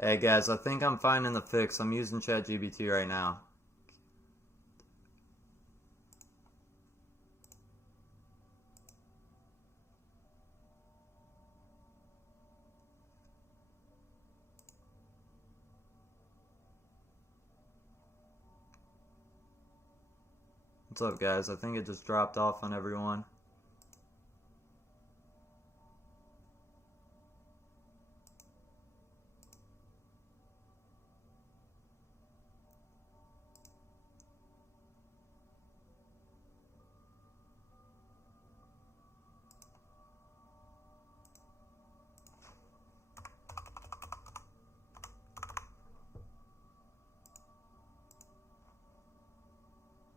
Hey guys, I think I'm finding the fix. I'm using ChatGPT right now. What's up guys? I think it just dropped off on everyone.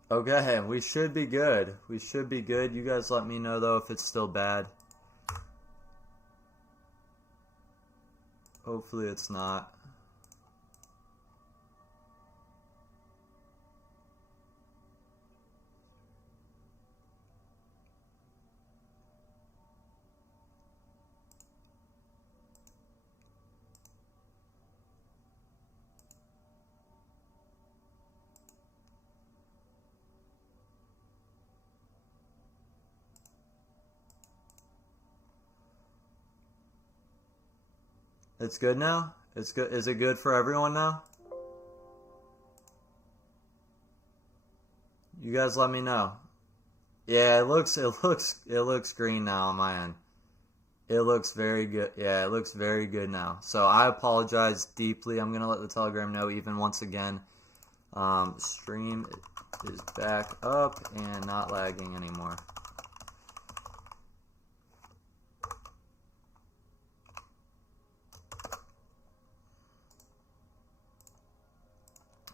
Okay, we should be good. We should be good. You guys let me know though if it's still bad. Hopefully it's not. It's good now? It's good. Is it good for everyone now? You guys let me know. Yeah, it looks green now on my end. It looks very good. Yeah, it looks very good now. So I apologize deeply. I'm gonna let the Telegram know even once again. Stream is back up and not lagging anymore.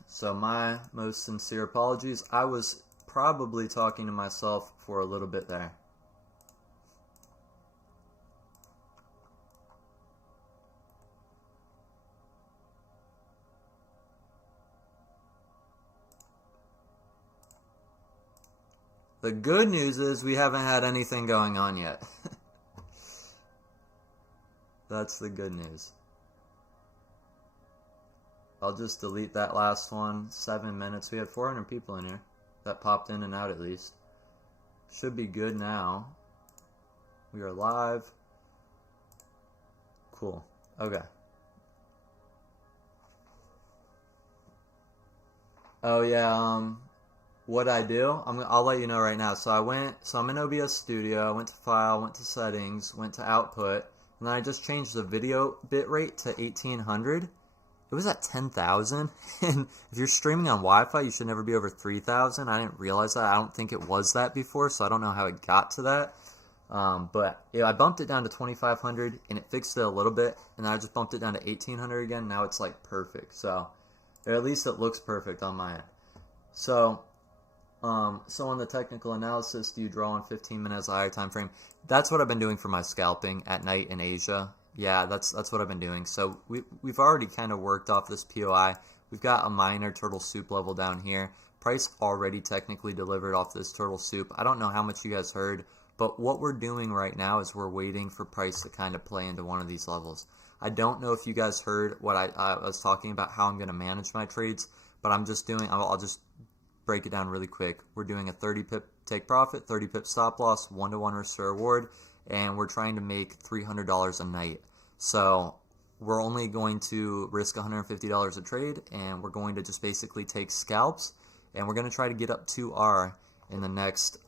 So my most sincere apologies. I was probably talking to myself for a little bit there. The good news is we haven't had anything going on yet. That's the good news. I'll just delete that last one. 7 minutes. We had 400 people in here. That popped in and out at least. Should be good now. We are live. Cool. Okay. Oh yeah, what I do, I'll let you know right now. So I'm in OBS Studio, I went to File, went to Settings, went to Output, and then I just changed the video bitrate to 1800. It was at 10,000, and if you're streaming on Wi-Fi, you should never be over 3,000. I didn't realize that. I don't think it was that before, so I don't know how it got to that. But yeah, I bumped it down to 2,500, and it fixed it a little bit, and then I just bumped it down to 1,800 again. Now it's like perfect. So, or at least it looks perfect on my end. So, so on the technical analysis, do you draw on 15 minutes higher time frame? That's what I've been doing for my scalping at night in Asia. Yeah, that's what I've been doing. So we've already kind of worked off this POI. We've got a minor turtle soup level down here. Price already technically delivered off this turtle soup. I don't know how much you guys heard, but what we're doing right now is we're waiting for price to kind of play into one of these levels. I don't know if you guys heard what I was talking about, how I'm going to manage my trades, but I'll just break it down really quick. We're doing a 30 pip take profit, 30 pip stop loss, 1-to-1 risk to reward, and we're trying to make $300 a night. So we're only going to risk $150 a trade, and we're going to just basically take scalps, and we're going to try to get up to R in the next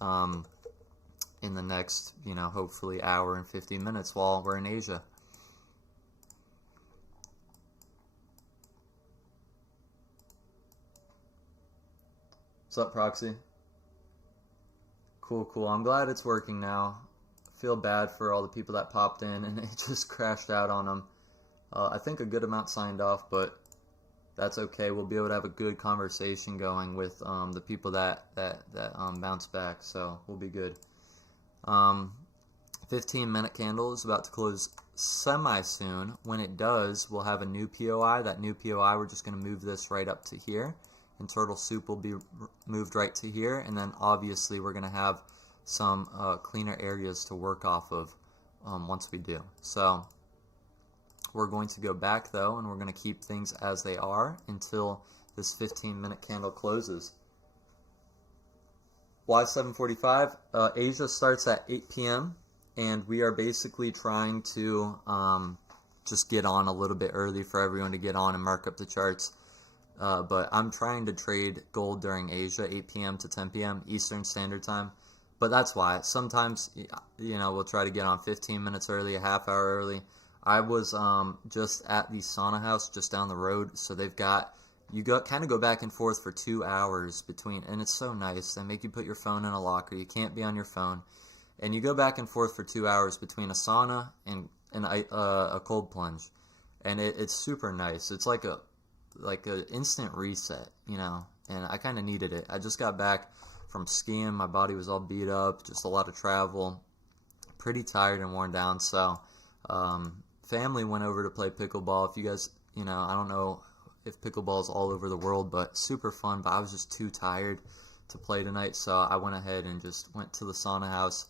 hopefully hour and 50 minutes while we're in Asia. What's up, Proxy? Cool, cool. I'm glad it's working now. Feel bad for all the people that popped in and it just crashed out on them. I think a good amount signed off, but that's okay. We'll be able to have a good conversation going with the people that bounce back, so we'll be good. 15-minute candle is about to close semi-soon. When it does, we'll have a new POI. That new POI, we're just going to move this right up to here, and turtle soup will be moved right to here, and then obviously we're going to have some cleaner areas to work off of once we do. So We're going to go back though, and we're going to keep things as they are until this 15-minute candle closes. Why 7:45? Asia starts at 8 p.m. and we are basically trying to just get on a little bit early for everyone to get on and mark up the charts. But I'm trying to trade gold during Asia, 8 p.m. to 10 p.m. Eastern Standard Time. But that's why. Sometimes, we'll try to get on 15 minutes early, a half hour early. I was just at the sauna house just down the road, so they've got, kind of go back and forth for 2 hours between, and it's so nice. They make you put your phone in a locker. You can't be on your phone. And you go back and forth for 2 hours between a sauna and a cold plunge. And it's super nice. It's like a instant reset, and I kind of needed it. I just got back from skiing. My body was all beat up, just a lot of travel, pretty tired and worn down. So family went over to play pickleball. If you guys, I don't know if pickleball is all over the world, but super fun. But I was just too tired to play tonight, so I went ahead and just went to the sauna house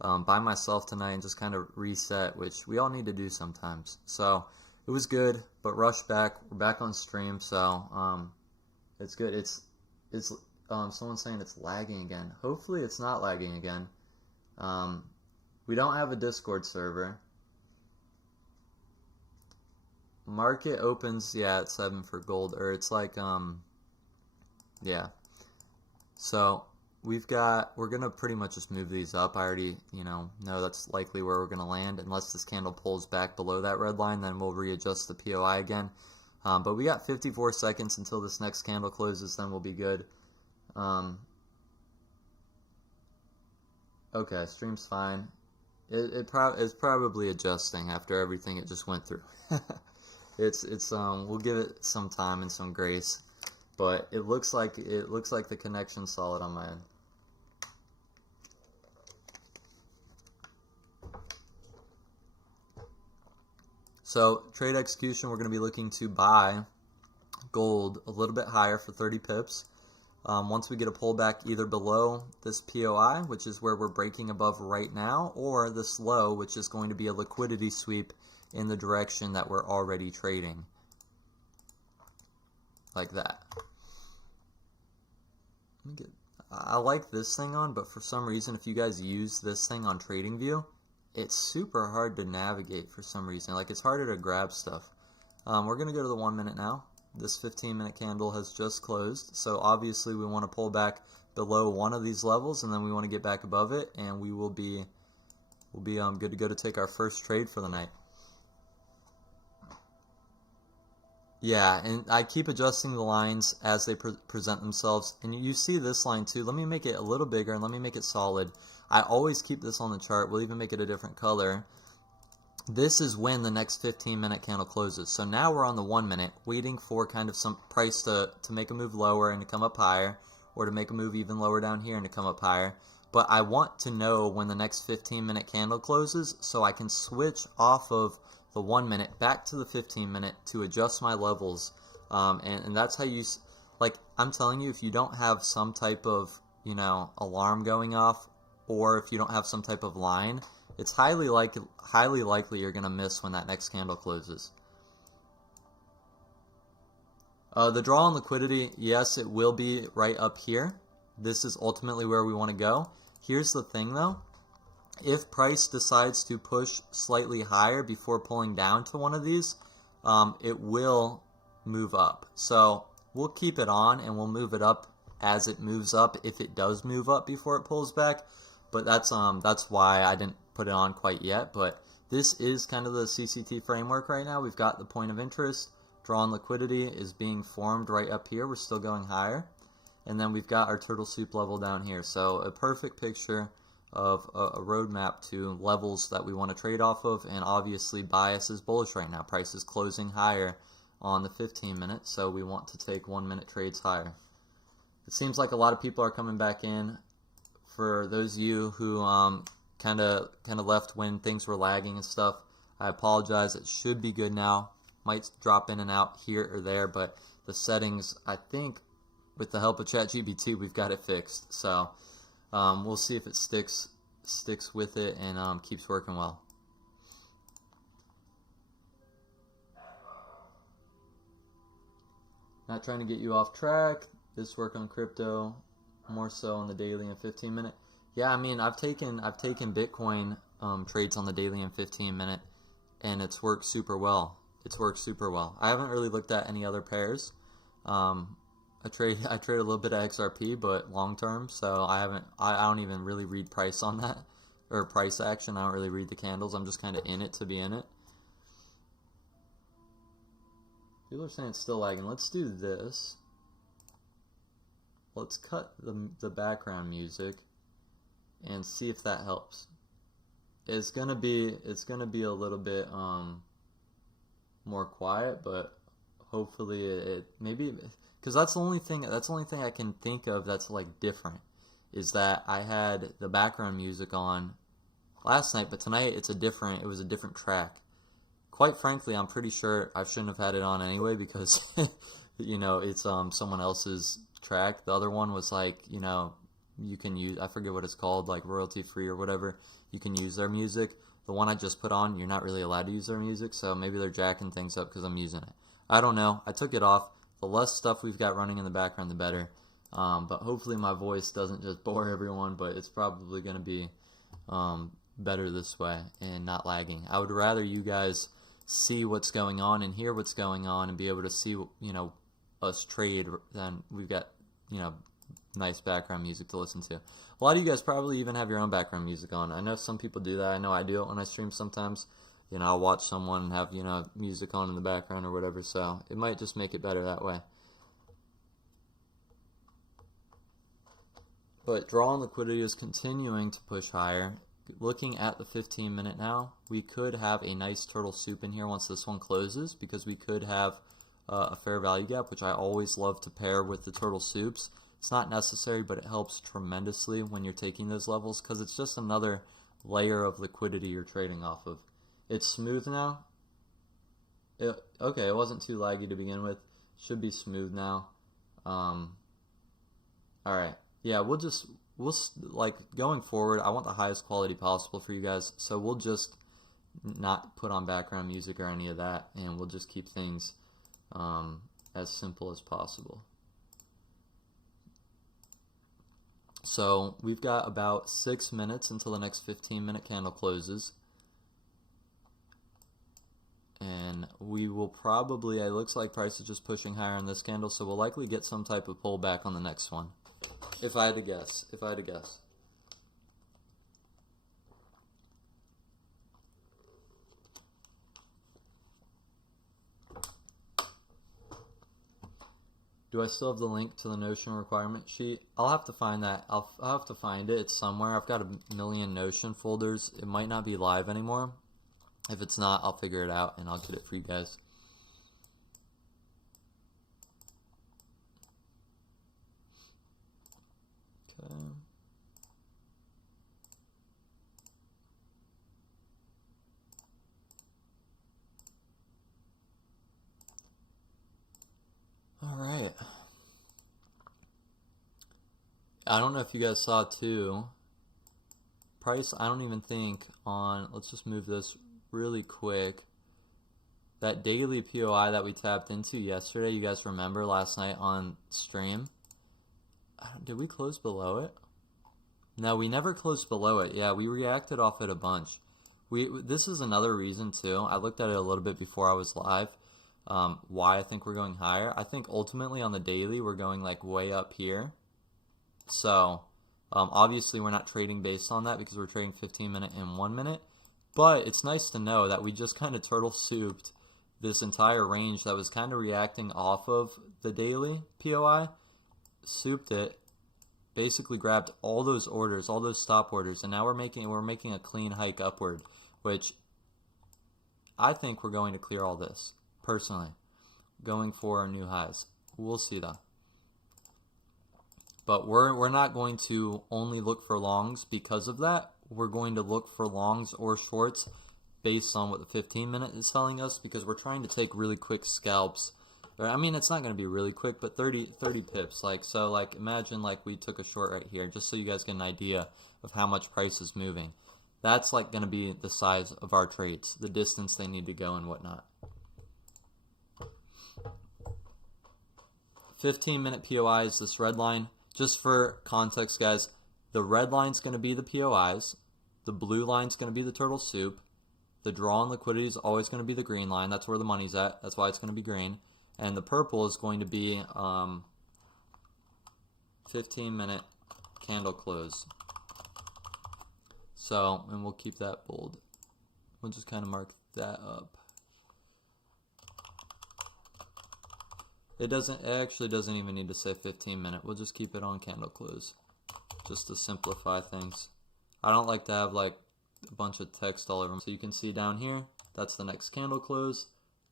by myself tonight and just kind of reset, which we all need to do sometimes. So it was good, but rushed back. We're back on stream, so it's good. It's someone's saying it's lagging again. Hopefully it's not lagging again. We don't have a Discord server. Market opens, at 7 for gold, or it's like, yeah. So we're gonna pretty much just move these up. I already, know that's likely where we're gonna land. Unless this candle pulls back below that red line, then we'll readjust the POI again. But we got 54 seconds until this next candle closes, then we'll be good. Okay, stream's fine. It's probably adjusting after everything it just went through. We'll give it some time and some grace, but it looks like the connection's solid on my end. So trade execution, we're going to be looking to buy gold a little bit higher for 30 pips. Once we get a pullback either below this POI, which is where we're breaking above right now, or this low, which is going to be a liquidity sweep in the direction that we're already trading. Like that. I like this thing on, but for some reason, if you guys use this thing on TradingView, it's super hard to navigate for some reason. Like, it's harder to grab stuff. We're going to go to the 1 minute now. This 15-minute candle has just closed, so obviously we want to pull back below one of these levels, and then we want to get back above it, and we'll be good to go to take our first trade for the night. Yeah, and I keep adjusting the lines as they present themselves, and you see this line too. Let me make it a little bigger and let me make it solid. I always keep this on the chart. We'll even make it a different color. This is when the next 15-minute candle closes. So now we're on the 1 minute, waiting for kind of some price to make a move lower and to come up higher, or to make a move even lower down here and to come up higher. But I want to know when the next 15-minute candle closes so I can switch off of the 1 minute back to the 15-minute to adjust my levels. And that's how you, like, I'm telling you, if you don't have some type of, alarm going off, or if you don't have some type of line, it's highly likely you're going to miss when that next candle closes. The draw on liquidity, yes, it will be right up here. This is ultimately where we want to go. Here's the thing, though. If price decides to push slightly higher before pulling down to one of these, it will move up. So we'll keep it on and we'll move it up as it moves up if it does move up before it pulls back. But that's why I didn't put it on quite yet. But this is kind of the CCT framework right now. We've got the point of interest. Draw on liquidity is being formed right up here. We're still going higher. And then we've got our turtle soup level down here. So a perfect picture of a roadmap to levels that we want to trade off of, and obviously bias is bullish right now. Price is closing higher on the 15 minute, so we want to take 1 minute trades higher. It seems like a lot of people are coming back in. For those of you who kind of left when things were lagging and stuff, I apologize. It should be good now. Might drop in and out here or there, but the settings, I think, with the help of ChatGPT, we've got it fixed. So we'll see if it sticks with it and keeps working well. Not trying to get you off track. This work on crypto, more so on the daily and 15-minute. Yeah, I mean, I've taken Bitcoin trades on the daily and 15-minute, and it's worked super well. It's worked super well. I haven't really looked at any other pairs. I trade a little bit of XRP, but long term, so I don't even really read price on that, or price action. I don't really read the candles. I'm just kind of in it to be in it. People are saying it's still lagging. Let's do this. Let's cut the background music and see if that helps. It's gonna be a little bit more quiet, but hopefully it maybe, because that's the only thing I can think of that's like different, is that I had the background music on last night, but tonight it was a different track. Quite frankly, I'm pretty sure I shouldn't have had it on anyway, because you know, it's someone else's track. The other one was like, you know, you can use, I forget what it's called, like royalty free or whatever. You can use their music. The one I just put on, you're not really allowed to use their music, so maybe they're jacking things up because I'm using it. I don't know. I took it off. The less stuff we've got running in the background, the better. But hopefully my voice doesn't just bore everyone, but it's probably going to be better this way and not lagging. I would rather you guys see what's going on and hear what's going on and be able to see, you know, us trade, than we've got, you know, nice background music to listen to. A lot of you guys probably even have your own background music on. I know some people do that. I know I do it when I stream sometimes. You know, I'll watch someone have, you know, music on in the background or whatever, so it might just make it better that way. But draw on liquidity is continuing to push higher. Looking at the 15-minute now, we could have a nice turtle soup in here once this one closes, because we could have a fair value gap, which I always love to pair with the turtle soups. It's not necessary, but it helps tremendously when you're taking those levels, because it's just another layer of liquidity you're trading off of. It's smooth now. Okay, it wasn't too laggy to begin with. Should be smooth now. Alright, yeah, we'll like, going forward, I want the highest quality possible for you guys, so we'll just not put on background music or any of that, and we'll just keep things as simple as possible. So we've got about 6 minutes until the next 15-minute candle closes, and we will probably, it looks like price is just pushing higher on this candle, so we'll likely get some type of pullback on the next one, if I had to guess. Do I still have the link to the Notion requirement sheet? I'll have to find that. I'll have to find it. It's somewhere. I've got a million Notion folders. It might not be live anymore. If it's not, I'll figure it out and I'll get it for you guys. Okay. Alright. I don't know if you guys saw too. Price, I don't even think on, let's just move this really quick. That daily POI that we tapped into yesterday, you guys remember last night on stream? Did we close below it? No, we never closed below it. Yeah, we reacted off it a bunch. This is another reason too. I looked at it a little bit before I was live. Why I think we're going higher. I think ultimately on the daily we're going like way up here. So obviously we're not trading based on that because we're trading 15-minute and 1 minute. But it's nice to know that we just kind of turtle souped this entire range that was kind of reacting off of the daily POI. Souped it, basically grabbed all those orders, all those stop orders, and now we're making a clean hike upward, which I think we're going to clear all this. Personally, going for new highs. We'll see though. But we're not going to only look for longs because of that. We're going to look for longs or shorts based on what the 15-minute is telling us, because we're trying to take really quick scalps. I mean, it's not going to be really quick, but 30 pips. Like, so like imagine like we took a short right here, just so you guys get an idea of how much price is moving. That's like going to be the size of our trades, the distance they need to go and whatnot. 15-minute POI is this red line. Just for context, guys, the red line's going to be the POIs. The blue line's going to be the turtle soup. The draw on liquidity is always going to be the green line. That's where the money's at. That's why it's going to be green. And the purple is going to be 15-minute candle close. So, and we'll keep that bold. We'll just kind of mark that up. It actually doesn't even need to say 15-minute. We'll just keep it on candle close, just to simplify things. I don't like to have like a bunch of text all over them. So you can see down here, that's the next candle close.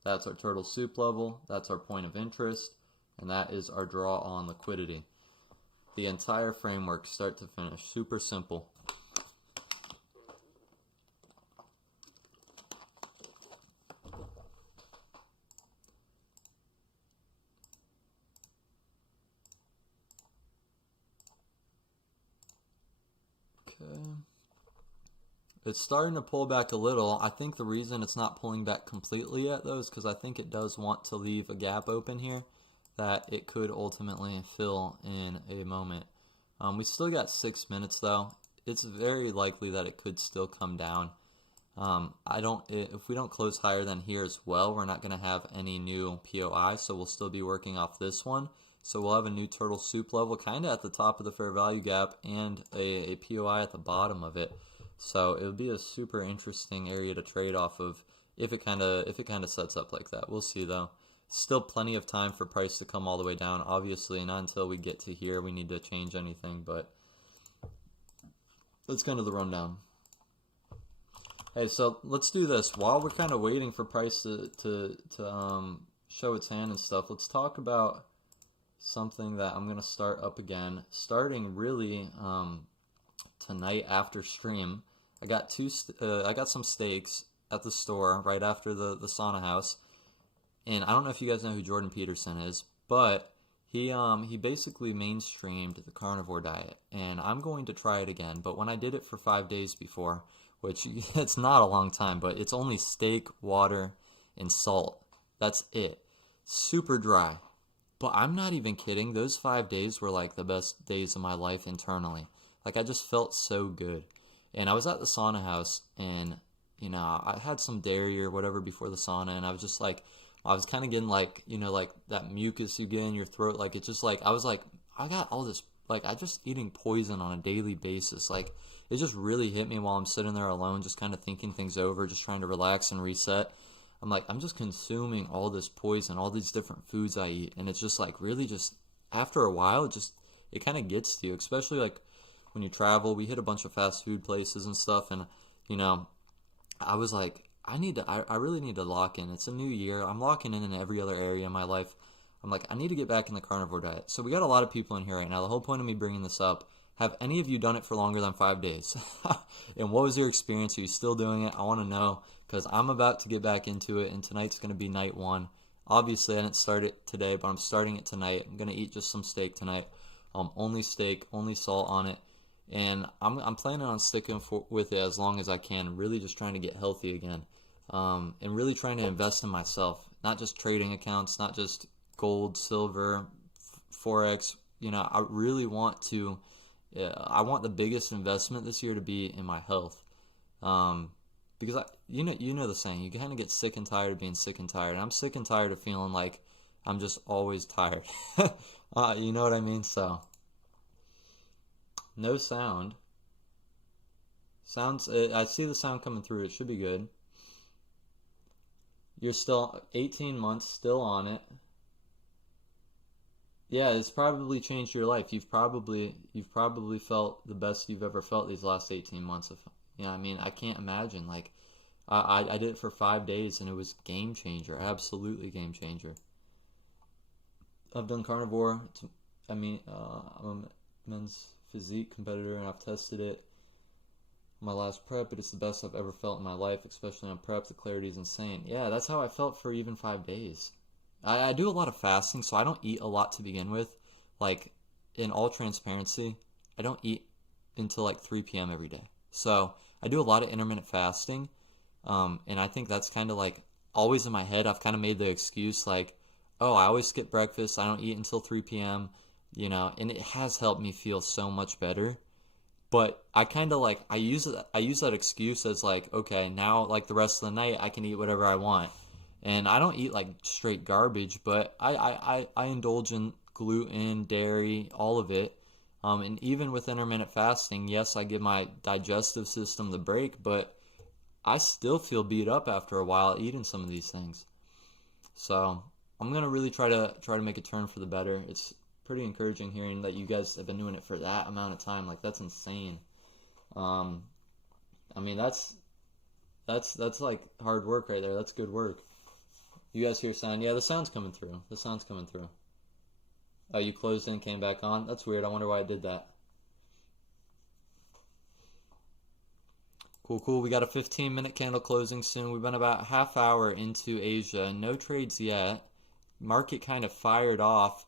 That's our turtle soup level. That's our point of interest. And that is our draw on liquidity. The entire framework, start to finish. Super simple. It's starting to pull back a little. I think the reason it's not pulling back completely yet, though, is because I think it does want to leave a gap open here that it could ultimately fill in a moment. We still got 6 minutes, though. It's very likely that it could still come down. If we don't close higher than here as well, we're not going to have any new POI, so we'll still be working off this one. So we'll have a new turtle soup level kind of at the top of the fair value gap and a POI at the bottom of it. So it would be a super interesting area to trade off of if it kind of sets up like that. We'll see though. Still plenty of time for price to come all the way down. Obviously, not until we get to here we need to change anything, but that's kind of the rundown. Hey, so let's do this. While we're kind of waiting for price to show its hand and stuff, let's talk about something that I'm gonna start up again, starting really tonight after stream. I got some steaks at the store right after the sauna house, and I don't know if you guys know who Jordan Peterson is, but he basically mainstreamed the carnivore diet, and I'm going to try it again. But when I did it for 5 days before, which it's not a long time, but it's only steak, water, and salt. That's it. Super dry. But I'm not even kidding. Those 5 days were like the best days of my life internally. Like I just felt so good. And I was at the sauna house, and you know, I had some dairy or whatever before the sauna, and I was just like, I was kind of getting like, you know, like that mucus you get in your throat. Like it's just like, I was like, I got all this, like I just eating poison on a daily basis. Like it just really hit me while I'm sitting there alone, just kind of thinking things over, just trying to relax and reset. I'm like, I'm just consuming all this poison, all these different foods I eat. And it's just like really just after a while, it kind of gets to you, especially like when you travel. We hit a bunch of fast food places and stuff. And, you know, I was like, I really need to lock in. It's a new year. I'm locking in every other area of my life. I'm like, I need to get back in the carnivore diet. So we got a lot of people in here right now. The whole point of me bringing this up, have any of you done it for longer than 5 days? And what was your experience? Are you still doing it? I want to know, because I'm about to get back into it, and tonight's going to be night one. Obviously, I didn't start it today, but I'm starting it tonight. I'm going to eat just some steak tonight. Only steak, only salt on it. And I'm planning on sticking with it as long as I can, really just trying to get healthy again. And really trying to invest in myself, not just trading accounts, not just gold, silver, Forex. You know, I really want to, I want the biggest investment this year to be in my health. Because you know the saying, you kind of get sick and tired of being sick and tired. And I'm sick and tired of feeling like I'm just always tired. You know what I mean? So, no sound. I see the sound coming through. It should be good. You're still 18 months, still on it. Yeah, it's probably changed your life. You've probably felt the best you've ever felt these last 18 months. I mean, I can't imagine. Like, I did it for 5 days, and it was game changer. Absolutely game changer. I've done carnivore. I'm a men's physique competitor, and I've tested it. My last prep, it's the best I've ever felt in my life, especially on prep. The clarity is insane. Yeah, that's how I felt for even 5 days. I do a lot of fasting, so I don't eat a lot to begin with. Like, in all transparency, I don't eat until like 3 p.m. every day. So I do a lot of intermittent fasting, and I think that's kind of like always in my head. I've kind of made the excuse like, oh, I always skip breakfast. I don't eat until 3 p.m., and it has helped me feel so much better. But I kind of like I use that excuse as like, okay, now like the rest of the night I can eat whatever I want. And I don't eat like straight garbage, but I indulge in gluten, dairy, all of it. And even with intermittent fasting, yes, I give my digestive system the break, but I still feel beat up after a while eating some of these things. So I'm gonna really try to make a turn for the better. It's pretty encouraging hearing that you guys have been doing it for that amount of time. Like that's insane. Um, I mean that's like hard work right there. That's good work. You guys hear sound? Yeah, the sound's coming through. The sound's coming through. Oh, you closed in, came back on. That's weird. I wonder why it did that. Cool, cool. We got a 15-minute candle closing soon. We've been about half hour into Asia. No trades yet. Market kind of fired off,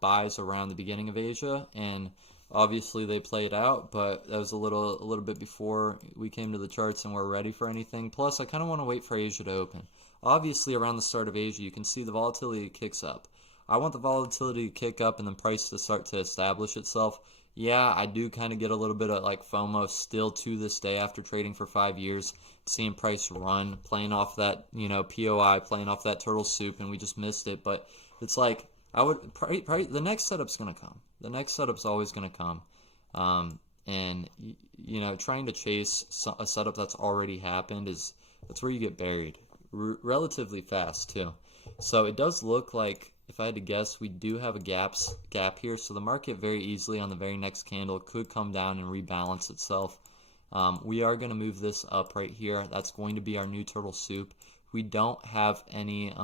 buys around the beginning of Asia, and obviously they played out, but that was a little bit before we came to the charts and we're ready for anything. Plus, I kind of want to wait for Asia to open. Obviously, around the start of Asia, you can see the volatility kicks up. I want the volatility to kick up and then price to start to establish itself. Yeah, I do kind of get a little bit of like FOMO still to this day after trading for 5 years, seeing price run, playing off that, POI, playing off that turtle soup, and we just missed it. But it's like, the next setup's going to come. The next setup's always going to come. And, trying to chase a setup that's already happened that's where you get buried relatively fast, too. So it does look like, if I had to guess, we do have a gap here. So the market very easily on the very next candle could come down and rebalance itself. We are going to move this up right here. That's going to be our new turtle soup. We don't have any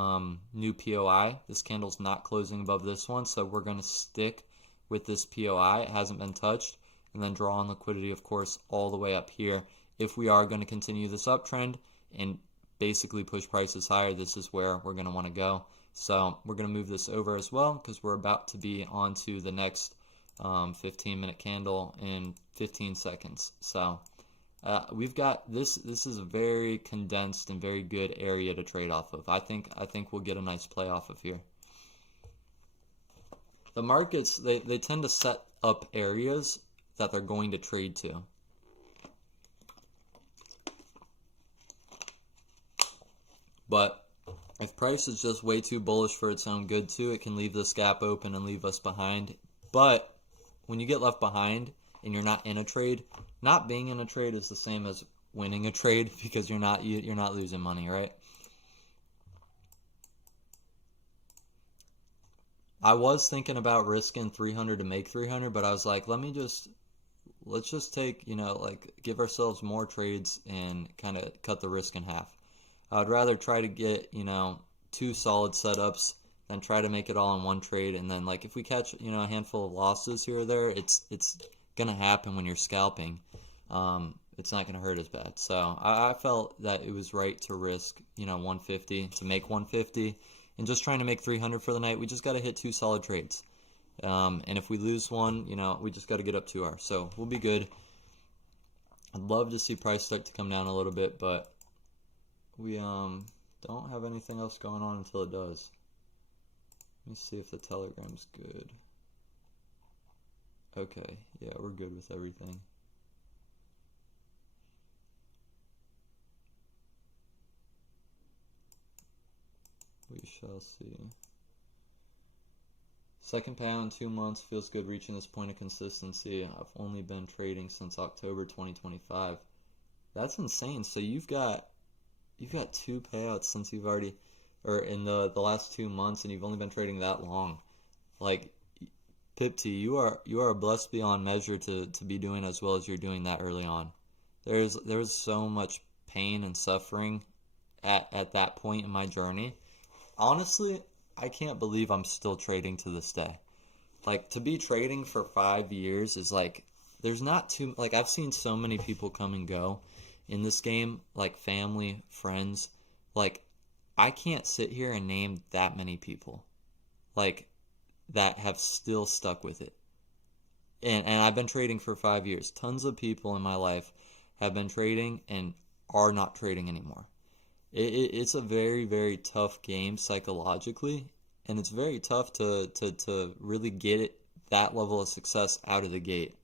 new POI. This candle's not closing above this one, so we're going to stick with this POI. It hasn't been touched. And then draw on liquidity, of course, all the way up here. If we are going to continue this uptrend and basically push prices higher, this is where we're going to want to go. So we're going to move this over as well because we're about to be on to the next 15-minute candle in 15 seconds. So we've got this. This is a very condensed and very good area to trade off of. I think we'll get a nice play off of here. The markets, they tend to set up areas that they're going to trade to. But if price is just way too bullish for its own good too, it can leave this gap open and leave us behind. But when you get left behind and you're not in a trade, not being in a trade is the same as winning a trade because you're not losing money, right? I was thinking about risking 300 to make 300, but I was like, let's just take, give ourselves more trades and kind of cut the risk in half. I'd rather try to get, two solid setups than try to make it all in one trade. And then, if we catch, a handful of losses here or there, it's going to happen when you're scalping. It's not going to hurt as bad. So I felt that it was right to risk, 150 to make 150. And just trying to make 300 for the night, we just got to hit two solid trades. And if we lose one, we just got to get up 2 hours. So we'll be good. I'd love to see price start to come down a little bit, but we don't have anything else going on until it does. Let me see if the Telegram's good. Okay, yeah, we're good with everything. We shall see. Second pound, 2 months, feels good reaching this point of consistency. I've only been trading since October 2025. That's insane. So you've got 2 payouts since you've already, or in the last 2 months, and you've only been trading that long. Like, Pipti, you are blessed beyond measure to be doing as well as you're doing that early on. There's so much pain and suffering at that point in my journey. Honestly, I can't believe I'm still trading to this day. Like, to be trading for 5 years is there's not too, I've seen so many people come and go in this game, family, friends. I can't sit here and name that many people, that have still stuck with it. And I've been trading for 5 years. Tons of people in my life have been trading and are not trading anymore. It's a very, very tough game psychologically, and it's very tough to really get that level of success out of the gate.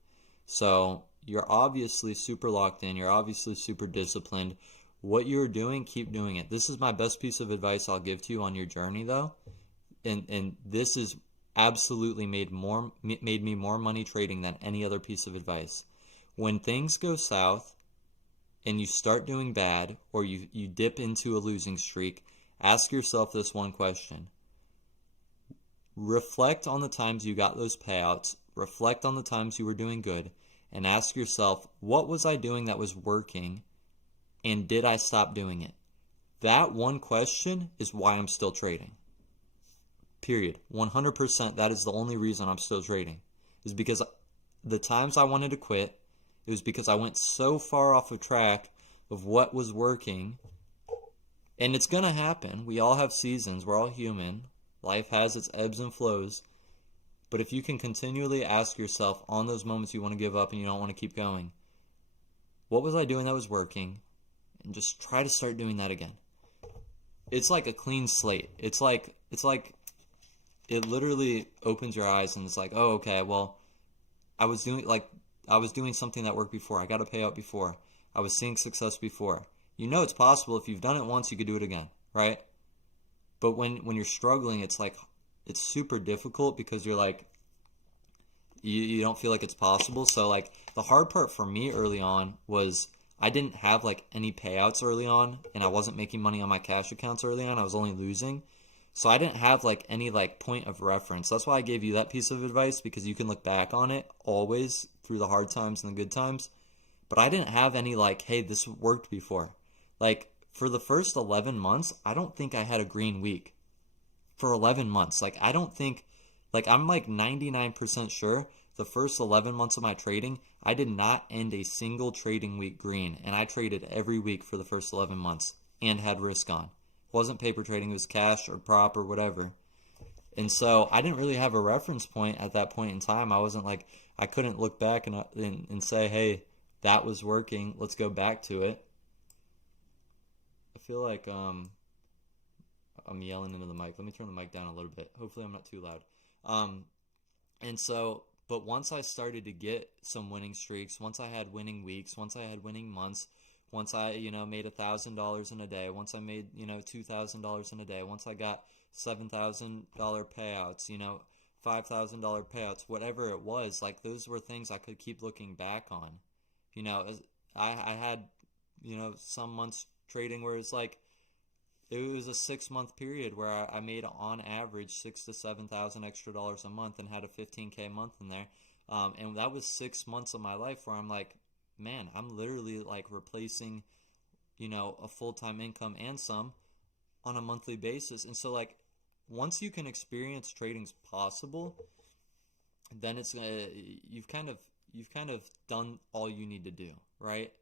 So you're obviously super locked in. You're obviously super disciplined. What you're doing, keep doing it. This is my best piece of advice I'll give to you on your journey, though, and this is absolutely made me more money trading than any other piece of advice. When things go south and you start doing bad, or you dip into a losing streak, ask yourself this one question. Reflect on the times you got those payouts, reflect on the times you were doing good, and ask yourself, what was I doing that was working, and did I stop doing it? That one question is why I'm still trading. Period. 100%. That is the only reason I'm still trading. Is because the times I wanted to quit, it was because I went so far off of track of what was working. And it's going to happen. We all have seasons. We're all human. Life has its ebbs and flows. But if you can continually ask yourself on those moments you want to give up and you don't want to keep going, what was I doing that was working? And just try to start doing that again. It's like a clean slate. It's like it literally opens your eyes and it's like, oh, okay, well, I was doing something that worked before. I got a payout before. I was seeing success before. You know it's possible. If you've done it once, you could do it again, right? But when you're struggling, it's like it's super difficult because you're like you don't feel like it's possible. So like the hard part for me early on was I didn't have like any payouts early on, and I wasn't making money on my cash accounts early on. I was only losing. So I didn't have like any like point of reference. That's why I gave you that piece of advice, because you can look back on it always through the hard times and the good times. But I didn't have any like, hey, this worked before. Like for the first 11 months, I don't think I had a green week. For 11 months. Like I don't think, like I'm like 99% sure the first 11 months of my trading, I did not end a single trading week green. And I traded every week for the first 11 months and had risk on. It wasn't paper trading, it was cash or prop or whatever. And so I didn't really have a reference point at that point in time. I wasn't like, I couldn't look back and say, hey, that was working. Let's go back to it. I feel like I'm yelling into the mic. Let me turn the mic down a little bit. Hopefully I'm not too loud. Um, and so, but once I started to get some winning streaks, once I had winning weeks, once I had winning months, once I, made $1,000 in a day, once I made, $2,000 in a day, once I got $7,000 payouts, $5,000 payouts, whatever it was, like those were things I could keep looking back on. You know, I had, some months trading where it's like, it was a 6 month period where I made on average 6 to 7 thousand extra dollars a month and had a 15K month in there, and that was 6 months of my life where I'm like, man, I'm literally like replacing, a full time income and some on a monthly basis. And so like once you can experience trading's possible, then it's you've kind of done all you need to do, right?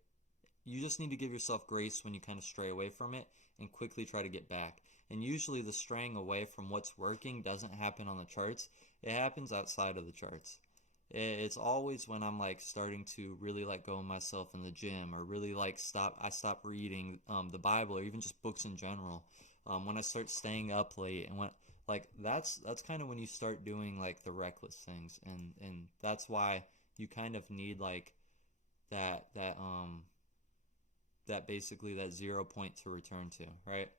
You just need to give yourself grace when you kind of stray away from it and quickly try to get back. And usually the straying away from what's working doesn't happen on the charts. It happens outside of the charts. It's always when I'm like starting to really let go of myself in the gym, or really like I stop reading the Bible, or even just books in general. When I start staying up late, and when like that's kind of when you start doing like the reckless things, and that's why you kind of need like that basically that 0 point to return to, right?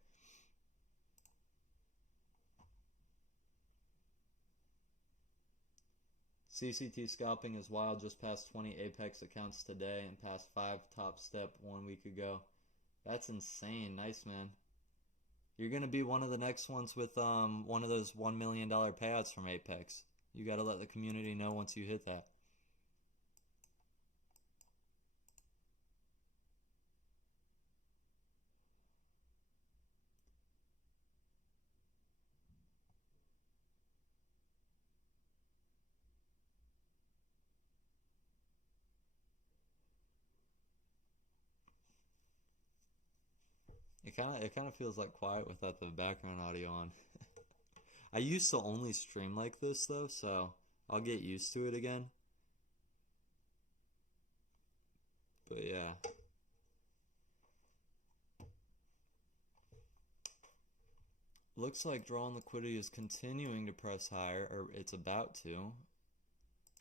CCT scalping is wild. Just passed 20 Apex accounts today and passed 5 Top Step 1 week ago. That's insane. Nice, man. You're gonna be one of the next ones with one of those $1 million payouts from Apex. You gotta let the community know once you hit that. It kind of feels like quiet without the background audio on. I used to only stream like this though, so I'll get used to it again. But yeah. Looks like drawn liquidity is continuing to press higher, or it's about to.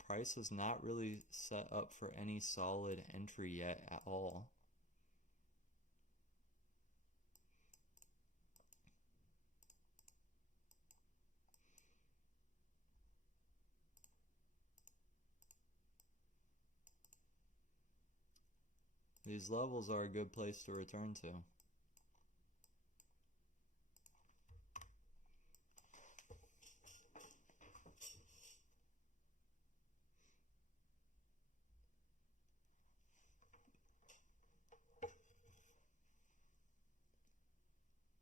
Price is not really set up for any solid entry yet at all. These levels are a good place to return to.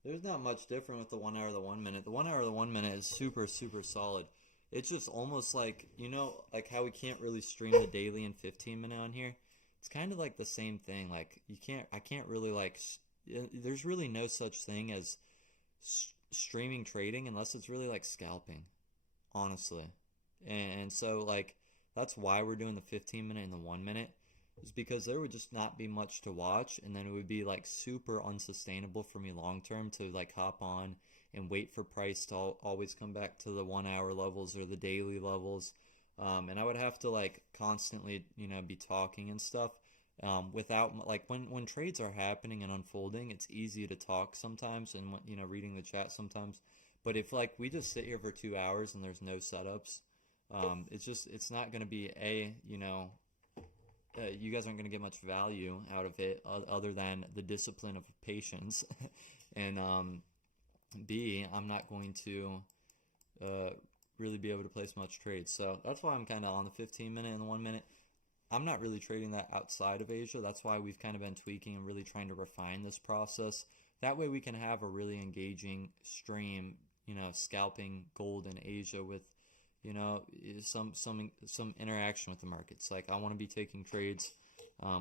There's not much different with the 1 hour, the 1 minute. The 1 hour, the 1 minute is super, super solid. It's just almost like, like how we can't really stream the daily and 15-minute on here. It's kind of like the same thing. Like, I can't really like, there's really no such thing as streaming trading unless it's really like scalping, honestly. And so, like, that's why we're doing the 15-minute and the 1 minute, is because there would just not be much to watch, and then it would be like super unsustainable for me long term to like hop on and wait for price to always come back to the 1 hour levels or the daily levels. And I would have to like constantly, be talking and stuff. Without like when trades are happening and unfolding, it's easy to talk sometimes and reading the chat sometimes. But if like we just sit here for 2 hours and there's no setups, it's not going to be you guys aren't going to get much value out of it other than the discipline of patience, and B, I'm not going to really be able to place much trades. So that's why I'm kind of on the 15-minute and the 1 minute. I'm not really trading that outside of Asia. That's why we've kind of been tweaking and really trying to refine this process. That way we can have a really engaging stream, scalping gold in Asia with some interaction with the markets. Like, I want to be taking trades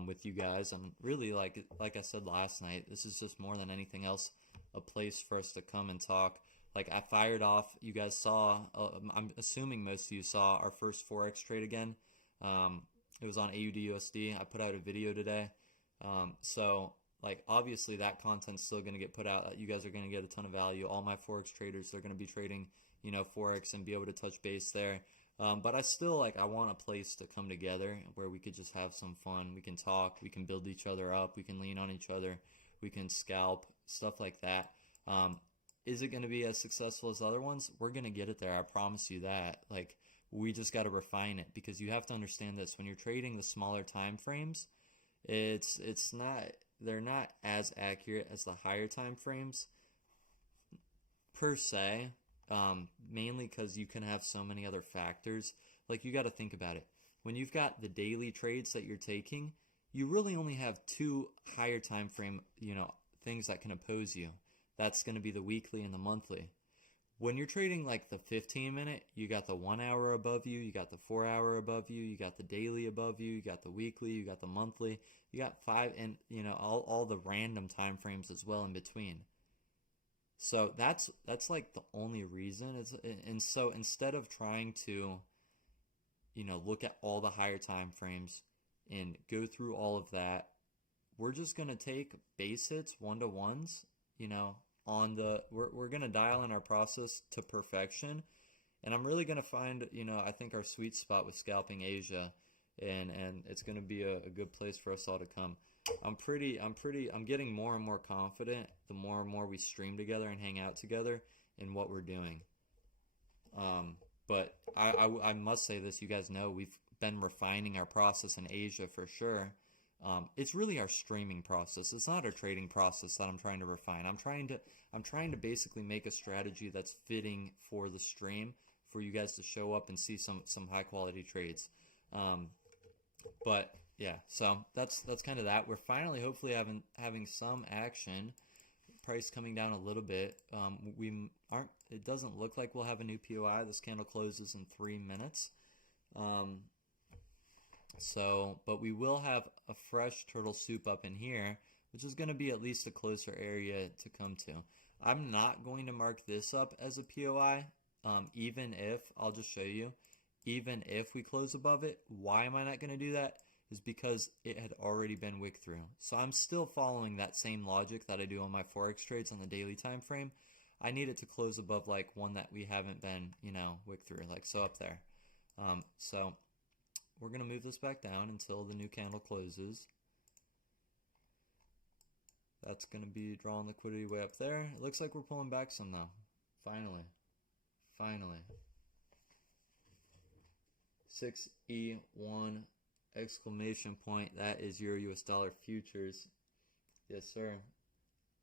with you guys, and really like I said last night, this is just more than anything else a place for us to come and talk. Like, I fired off, you guys saw, I'm assuming most of you saw our first Forex trade again. It was on AUD USD. I put out a video today. So like, obviously that content's still going to get put out. You guys are going to get a ton of value. All my Forex traders, they're going to be trading, Forex and be able to touch base there. But I still, I want a place to come together where we could just have some fun. We can talk, we can build each other up, we can lean on each other, we can scalp, stuff like that. Is it going to be as successful as other ones? We're going to get it there. I promise you that. Like, we just got to refine it, because you have to understand this. When you're trading the smaller time frames, they're not as accurate as the higher time frames per se, mainly because you can have so many other factors. Like, you got to think about it. When you've got the daily trades that you're taking, you really only have two higher time frame, things that can oppose you. That's going to be the weekly and the monthly. When you're trading like the 15-minute, you got the 1 hour above you, you got the 4 hour above you, you got the daily above you, you got the weekly, you got the monthly, you got five, and all the random time frames as well in between. So that's like the only reason. And so instead of trying to look at all the higher time frames and go through all of that, we're just gonna take base hits, 1-to-1s, we're gonna dial in our process to perfection, and I'm really gonna find I think our sweet spot with scalping Asia, and it's gonna be a good place for us all to come. I'm getting more and more confident the more and more we stream together and hang out together in what we're doing. But I must say this, you guys know we've been refining our process in Asia for sure. It's really our streaming process. It's not our trading process that I'm trying to refine. I'm trying to basically make a strategy that's fitting for the stream, for you guys to show up and see some high quality trades. But yeah, so that's kind of that. We're finally hopefully having some action. Price coming down a little bit. It doesn't look like we'll have a new POI. This candle closes in 3 minutes. But we will have a fresh turtle soup up in here, which is going to be at least a closer area to come to. I'm not going to mark this up as a POI, even if, I'll just show you, even if we close above it. Why am I not going to do that? Is because it had already been wick through. So I'm still following that same logic that I do on my Forex trades on the daily time frame. I need it to close above like one that we haven't been, wick through, like so up there. So we're gonna move this back down until the new candle closes. That's gonna be drawing liquidity way up there. It looks like we're pulling back some now. Finally. 6E1 exclamation point. That is your US dollar futures. Yes, sir.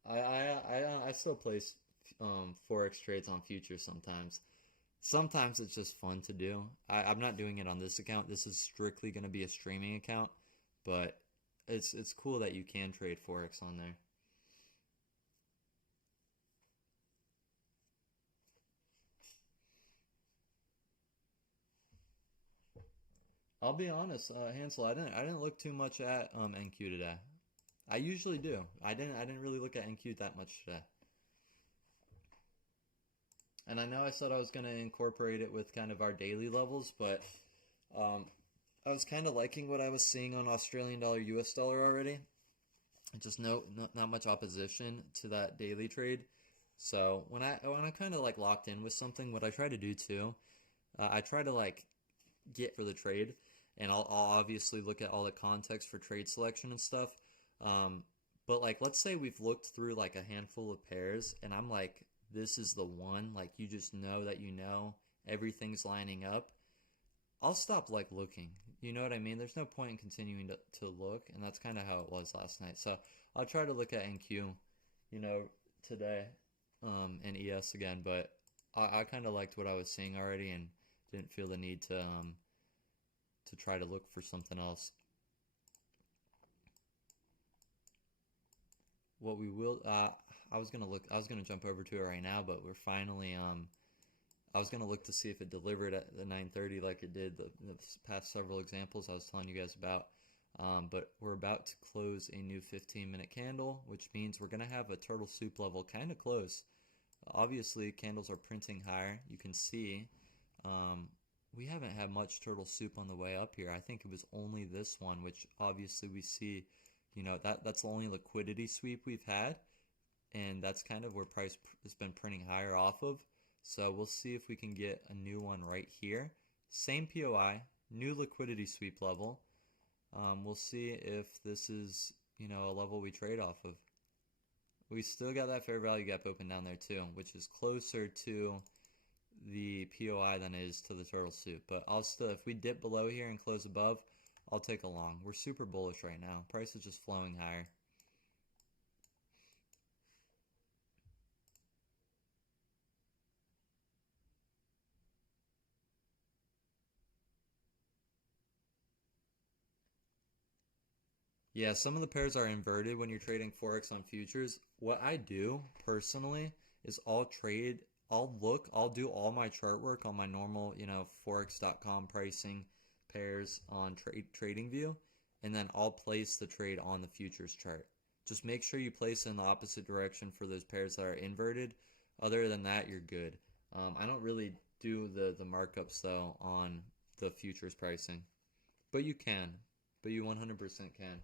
I still place forex trades on futures sometimes. Sometimes it's just fun to do. I'm not doing it on this account. This is strictly going to be a streaming account, but it's cool that you can trade forex on there. I'll be honest, Hansel, I didn't look too much at NQ today. I usually do. I didn't really look at NQ that much today. And I know I said I was going to incorporate it with kind of our daily levels, but I was kind of liking what I was seeing on Australian dollar, US dollar already. Just not much opposition to that daily trade. So when I kind of like locked in with something, what I try to do too, I try to like get for the trade, and I'll obviously look at all the context for trade selection and stuff. But like, let's say we've looked through like a handful of pairs, and I'm like, this is the one. Like, you just know that everything's lining up. I'll stop like looking. You know what I mean? There's no point in continuing to look, and that's kind of how it was last night. So I'll try to look at NQ, today, and ES again. But I kind of liked what I was seeing already, and didn't feel the need to try to look for something else. What we will, I was gonna jump over to it right now, but we're finally, I was gonna look to see if it delivered at the 9:30 like it did the past several examples I was telling you guys about. But we're about to close a new 15-minute candle, which means we're gonna have a turtle soup level kind of close. Obviously, candles are printing higher. You can see, we haven't had much turtle soup on the way up here. I think it was only this one, which obviously we see, that's the only liquidity sweep we've had, and that's kind of where price has been printing higher off of. So we'll see if we can get a new one right here. Same POI, new liquidity sweep level. We'll see if this is, a level we trade off of. We still got that fair value gap open down there too, which is closer to the POI than it is to the turtle soup. But I'll still, if we dip below here and close above, I'll take a long. We're super bullish right now. Price is just flowing higher. Yeah, some of the pairs are inverted when you're trading Forex on futures. What I do personally is I'll do all my chart work on my normal, Forex.com pricing pairs on TradingView, and then I'll place the trade on the futures chart. Just make sure you place it in the opposite direction for those pairs that are inverted. Other than that, you're good. I don't really do the markups though on the futures pricing, but you can. But you 100% can.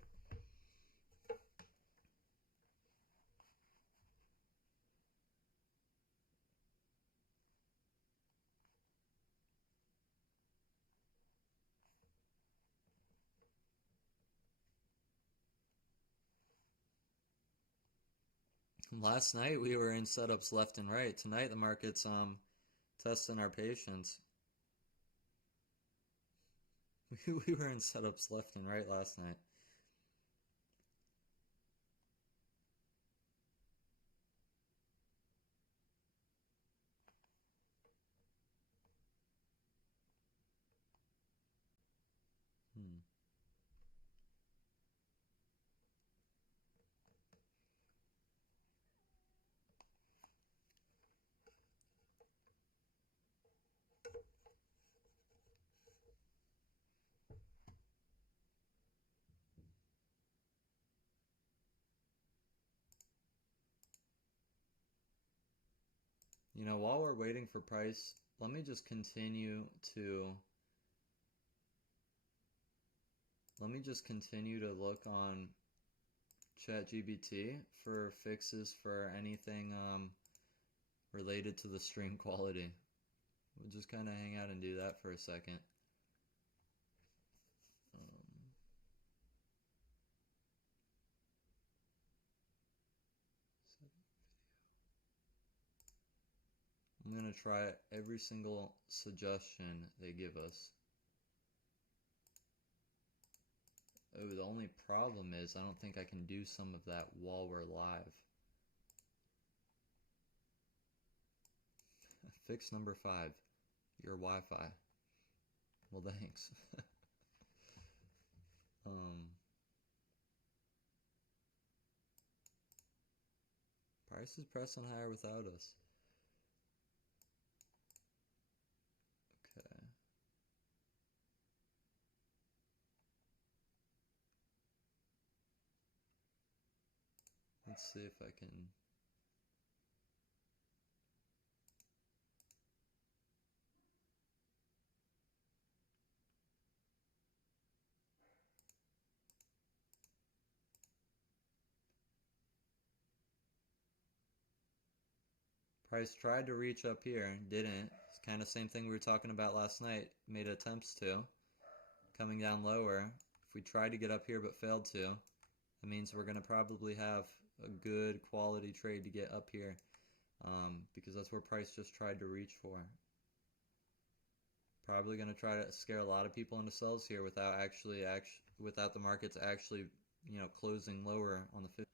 Last night we were in setups left and right. Tonight the market's testing our patience. We were in setups left and right last night. While we're waiting for price, let me just continue to look on ChatGPT for fixes for anything related to the stream quality. We'll just kind of hang out and do that for a second. I'm going to try every single suggestion they give us. Oh, the only problem is I don't think I can do some of that while we're live. Fix number 5, your Wi-Fi. Well, thanks. Price is pressing higher without us. Okay. Let's see if I can. Price tried to reach up here, didn't. It's kind of same thing we were talking about last night. Made attempts to. Coming down lower. If we tried to get up here but failed to, that means we're going to probably have a good quality trade to get up here. Because that's where price just tried to reach for. Probably going to try to scare a lot of people into sells here without without the markets actually, closing lower on the 50.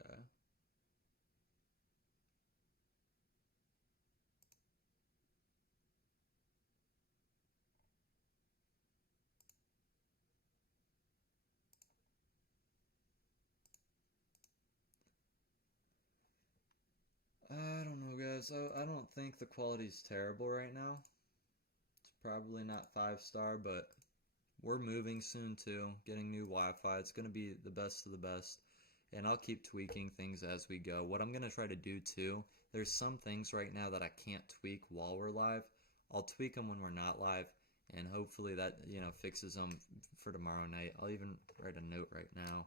Okay. I don't know, guys. I don't think the quality's terrible right now. It's probably not 5-star, but we're moving soon too, getting new Wi-Fi. It's going to be the best of the best. And I'll keep tweaking things as we go. What I'm going to try to do too, there's some things right now that I can't tweak while we're live. I'll tweak them when we're not live, and hopefully that, fixes them for tomorrow night. I'll even write a note right now.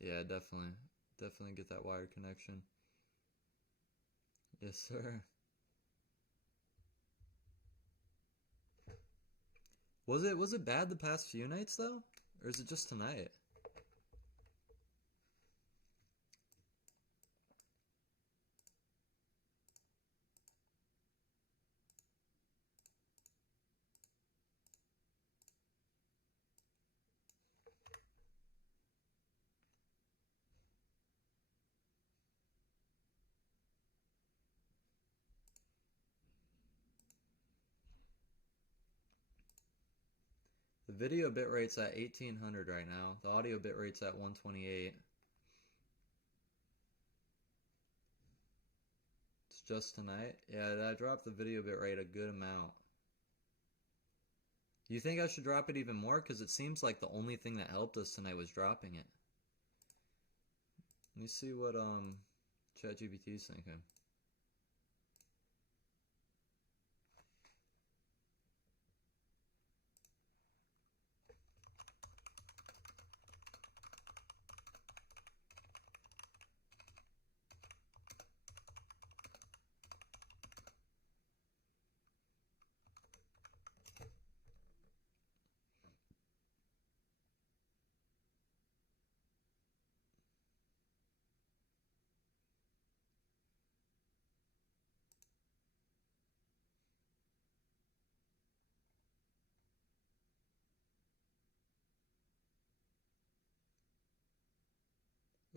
Yeah, definitely. Definitely get that wired connection. Yes, sir. Was it bad the past few nights though? Or is it just tonight? The video bitrate's at 1800 right now. The audio bitrate's at 128. It's just tonight? Yeah, I dropped the video bitrate a good amount. You think I should drop it even more? Because it seems like the only thing that helped us tonight was dropping it. Let me see what ChatGPT's thinking.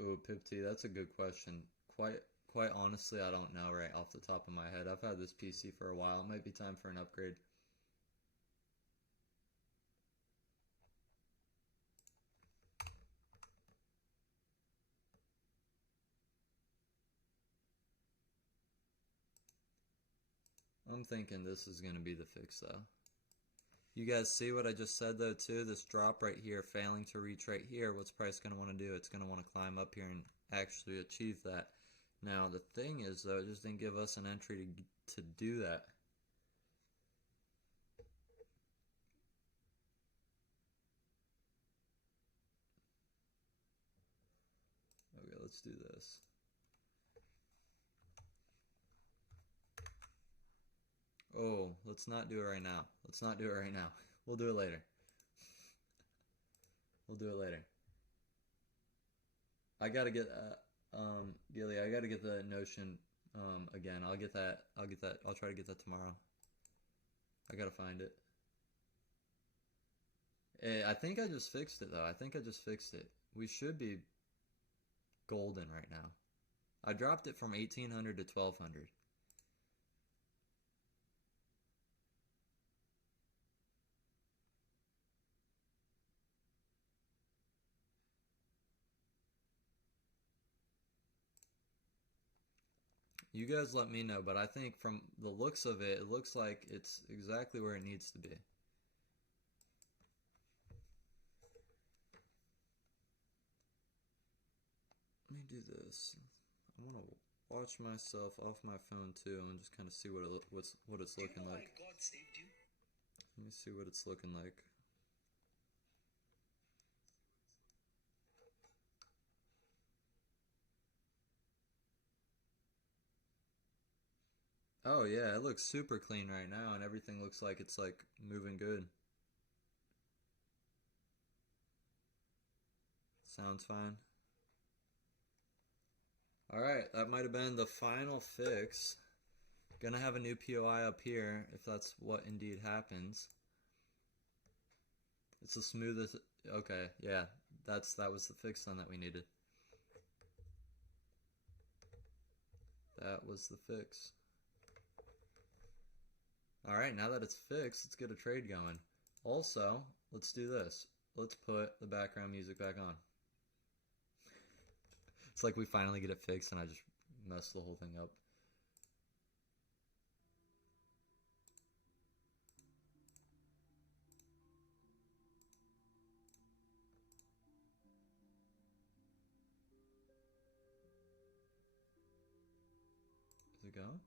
Oh, Pipti, that's a good question. Quite honestly, I don't know right off the top of my head. I've had this PC for a while. It might be time for an upgrade. I'm thinking this is going to be the fix though. You guys see what I just said though too? This drop right here, failing to reach right here, what's price going to want to do? It's going to want to climb up here and actually achieve that. Now the thing is though, it just didn't give us an entry to do that. Okay, let's do this. Oh, let's not do it right now. Let's not do it right now. We'll do it later. We'll do it later. I gotta get Gilly, I gotta get the Notion again. I'll get that. I'll try to get that tomorrow. I gotta find it. I think I just fixed it though. I think I just fixed it. We should be golden right now. I dropped it from 1800 to 1200. You guys let me know, but I think from the looks of it, it looks like it's exactly where it needs to be. Let me do this. I want to watch myself off my phone too and just kind of see what it's looking like. God saved you? Let me see what it's looking like. Oh yeah, it looks super clean right now and everything looks like it's like moving good. Sounds fine. Alright, that might have been the final fix. Gonna have a new POI up here if that's what indeed happens. It's the smoothest. Okay, yeah, that was the fix then that we needed. That was the fix. Alright, now that it's fixed, let's get a trade going. Also, let's do this. Let's put the background music back on. It's like we finally get it fixed and I just messed the whole thing up. Is it going?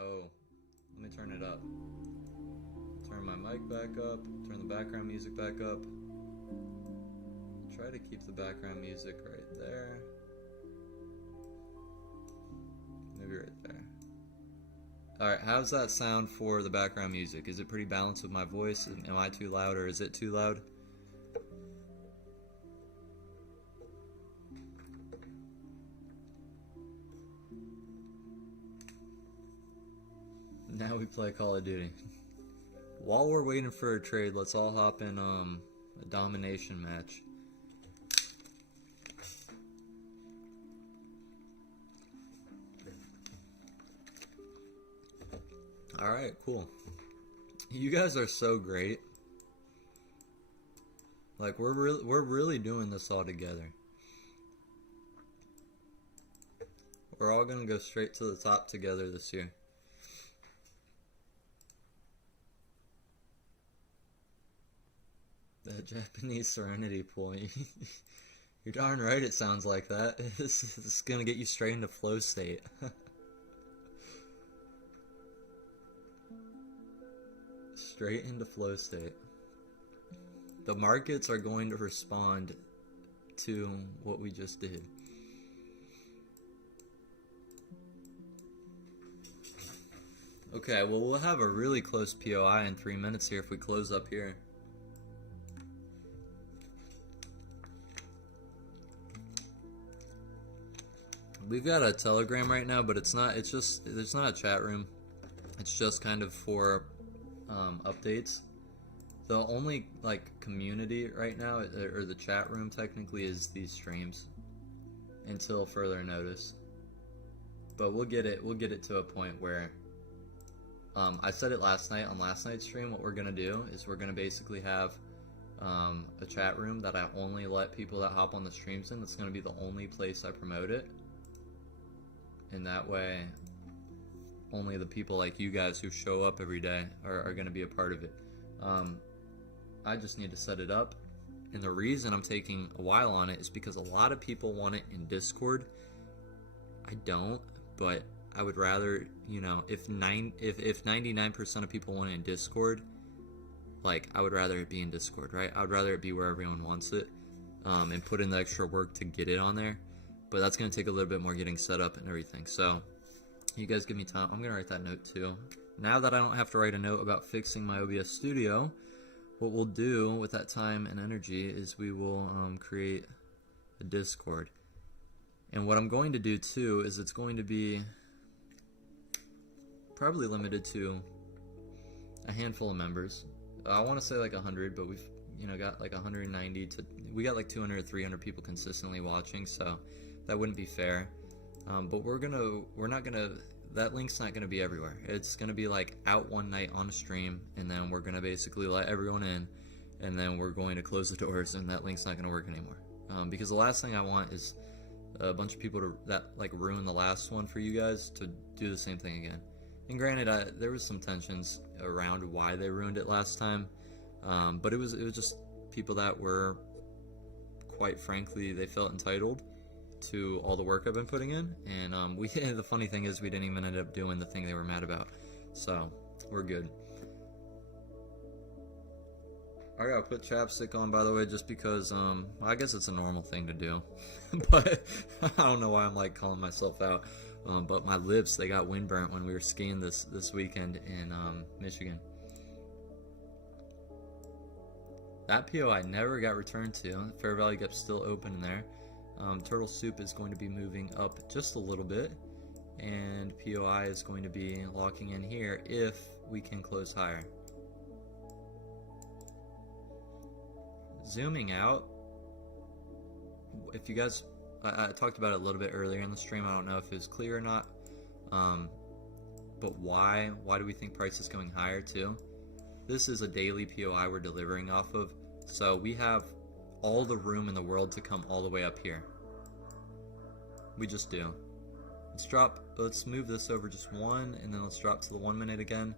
Oh, let me turn it up. Turn my mic back up, turn the background music back up. Try to keep the background music right there. Maybe right there. Alright, how's that sound for the background music? Is it pretty balanced with my voice? Am I too loud or is it too loud? Now we play Call of Duty. While we're waiting for a trade, let's all hop in a domination match. Alright, cool. You guys are so great. Like we're really doing this all together. We're all gonna go straight to the top together this year. The Japanese Serenity pool. You're darn right it sounds like that. This is gonna get you straight into flow state. Straight into flow state. The markets are going to respond to what we just did. Okay, well we'll have a really close POI in 3 minutes here if we close up here. We've got a Telegram right now, but it's not a chat room. It's just kind of for updates. The only like community right now, or the chat room technically, is these streams until further notice. But we'll get it to a point where I said it last night on last night's stream. What we're gonna do is we're gonna basically have a chat room that I only let people that hop on the streams in. That's going to be the only place I promote it. And that way, only the people like you guys who show up every day are going to be a part of it. I just need to set it up. And the reason I'm taking a while on it is because a lot of people want it in Discord. I don't, but I would rather, you know, if 99% of people want it in Discord, like, I would rather it be in Discord, right? I would rather it be where everyone wants it, and put in the extra work to get it on there. But that's going to take a little bit more getting set up and everything. So, you guys give me time. I'm going to write that note too. Now that I don't have to write a note about fixing my OBS studio, what we'll do with that time and energy is we will create a Discord. And what I'm going to do too is it's going to be probably limited to a handful of members. I want to say like 100, but we've got like 190 to we got like 200 or 300 people consistently watching, so that wouldn't be fair. But that link's not gonna be everywhere. It's gonna be like out one night on a stream, and then we're gonna basically let everyone in, and then we're going to close the doors, and that link's not gonna work anymore. Because the last thing I want is a bunch of people that like ruin the last one for you guys to do the same thing again. And granted, there was some tensions around why they ruined it last time, but it was just people that were, quite frankly, they felt entitled to all the work I've been putting in, and the funny thing is we didn't even end up doing the thing they were mad about, so we're good. I gotta put chapstick on, by the way, just because I guess it's a normal thing to do, but I don't know why I'm like calling myself out. But my lips, they got windburnt when we were skiing this weekend in Michigan. That POI never got returned to. Fair Valley Gap's still open in there. Turtle Soup is going to be moving up just a little bit, and POI is going to be locking in here if we can close higher. Zooming out, if you guys, I talked about it a little bit earlier in the stream, I don't know if it was clear or not, but why do we think price is going higher too? This is a daily POI we're delivering off of, so we have all the room in the world to come all the way up here. We just do. Let's move this over just one, and then let's drop to the 1 minute again.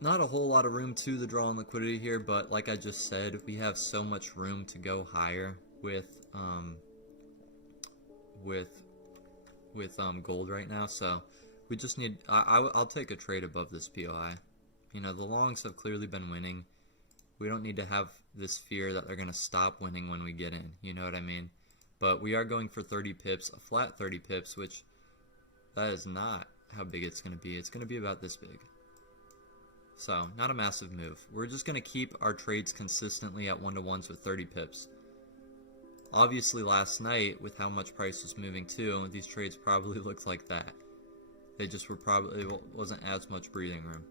Not a whole lot of room to the draw on liquidity here, but like I just said, we have so much room to go higher with gold right now. So we just need. I'll take a trade above this POI. You know, the longs have clearly been winning. We don't need to have this fear that they're gonna stop winning when we get in. You know what I mean? But we are going for 30 pips, a flat 30 pips, which that is not how big it's gonna be. It's gonna be about this big. So, not a massive move. We're just going to keep our trades consistently at 1-to-1s with 30 pips. Obviously, last night, with how much price was moving too, these trades probably looked like that. They just were probably, wasn't as much breathing room.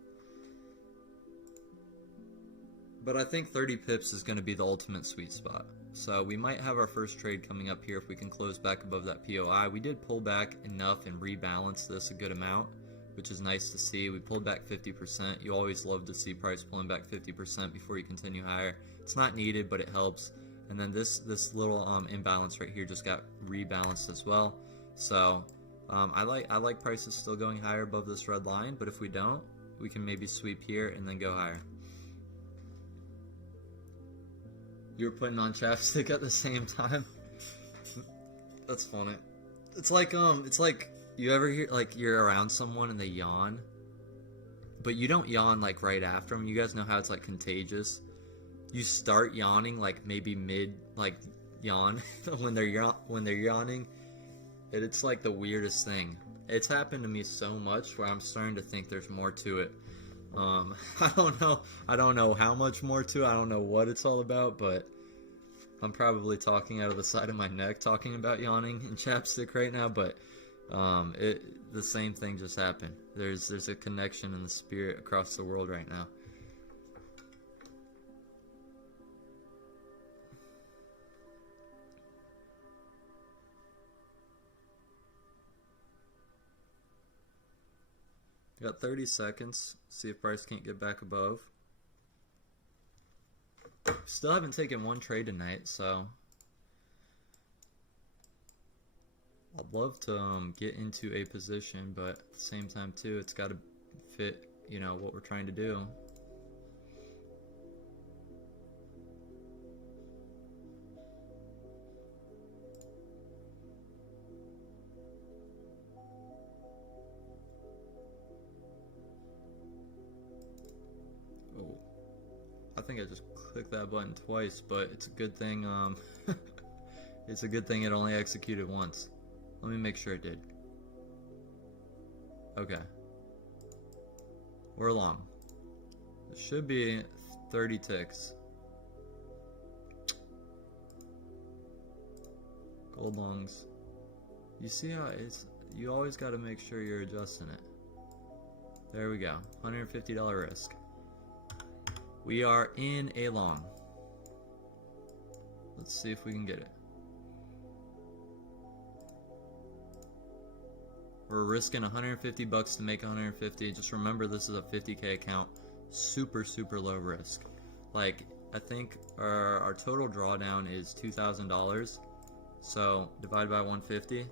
But I think 30 pips is going to be the ultimate sweet spot. So, we might have our first trade coming up here if we can close back above that POI. We did pull back enough and rebalance this a good amount, which is nice to see. We pulled back 50%. You always love to see price pulling back 50% before you continue higher. It's not needed, but it helps. And then this little imbalance right here just got rebalanced as well. So I like prices still going higher above this red line, but if we don't, we can maybe sweep here and then go higher. You were putting on chapstick at the same time? That's funny. It's like you ever hear, like, you're around someone and they yawn, but you don't yawn like right after them. You guys know how it's like contagious. You start yawning like maybe mid like yawn when they're yawning, and it's like the weirdest thing. It's happened to me so much where I'm starting to think there's more to it. I don't know how much more to it. I don't know what it's all about, but I'm probably talking out of the side of my neck talking about yawning and chapstick right now, but the same thing just happened. There's a connection in the spirit across the world right now. Got 30 seconds. See if price can't get back above. Still haven't taken one trade tonight, so I'd love to get into a position, but at the same time too, it's got to fit, you know, what we're trying to do. Oh, I think I just clicked that button twice, but it's a good thing. It's a good thing it only executed once. Let me make sure it did. Okay. We're along. It should be 30 ticks. Gold lungs. You see how it's, you always got to make sure you're adjusting it. There we go. $150 risk. We are in a long. Let's see if we can get it. We're risking 150 bucks to make 150. Just remember, this is a 50K account. Super, super low risk. Like, I think our total drawdown is $2,000. So divided by 150,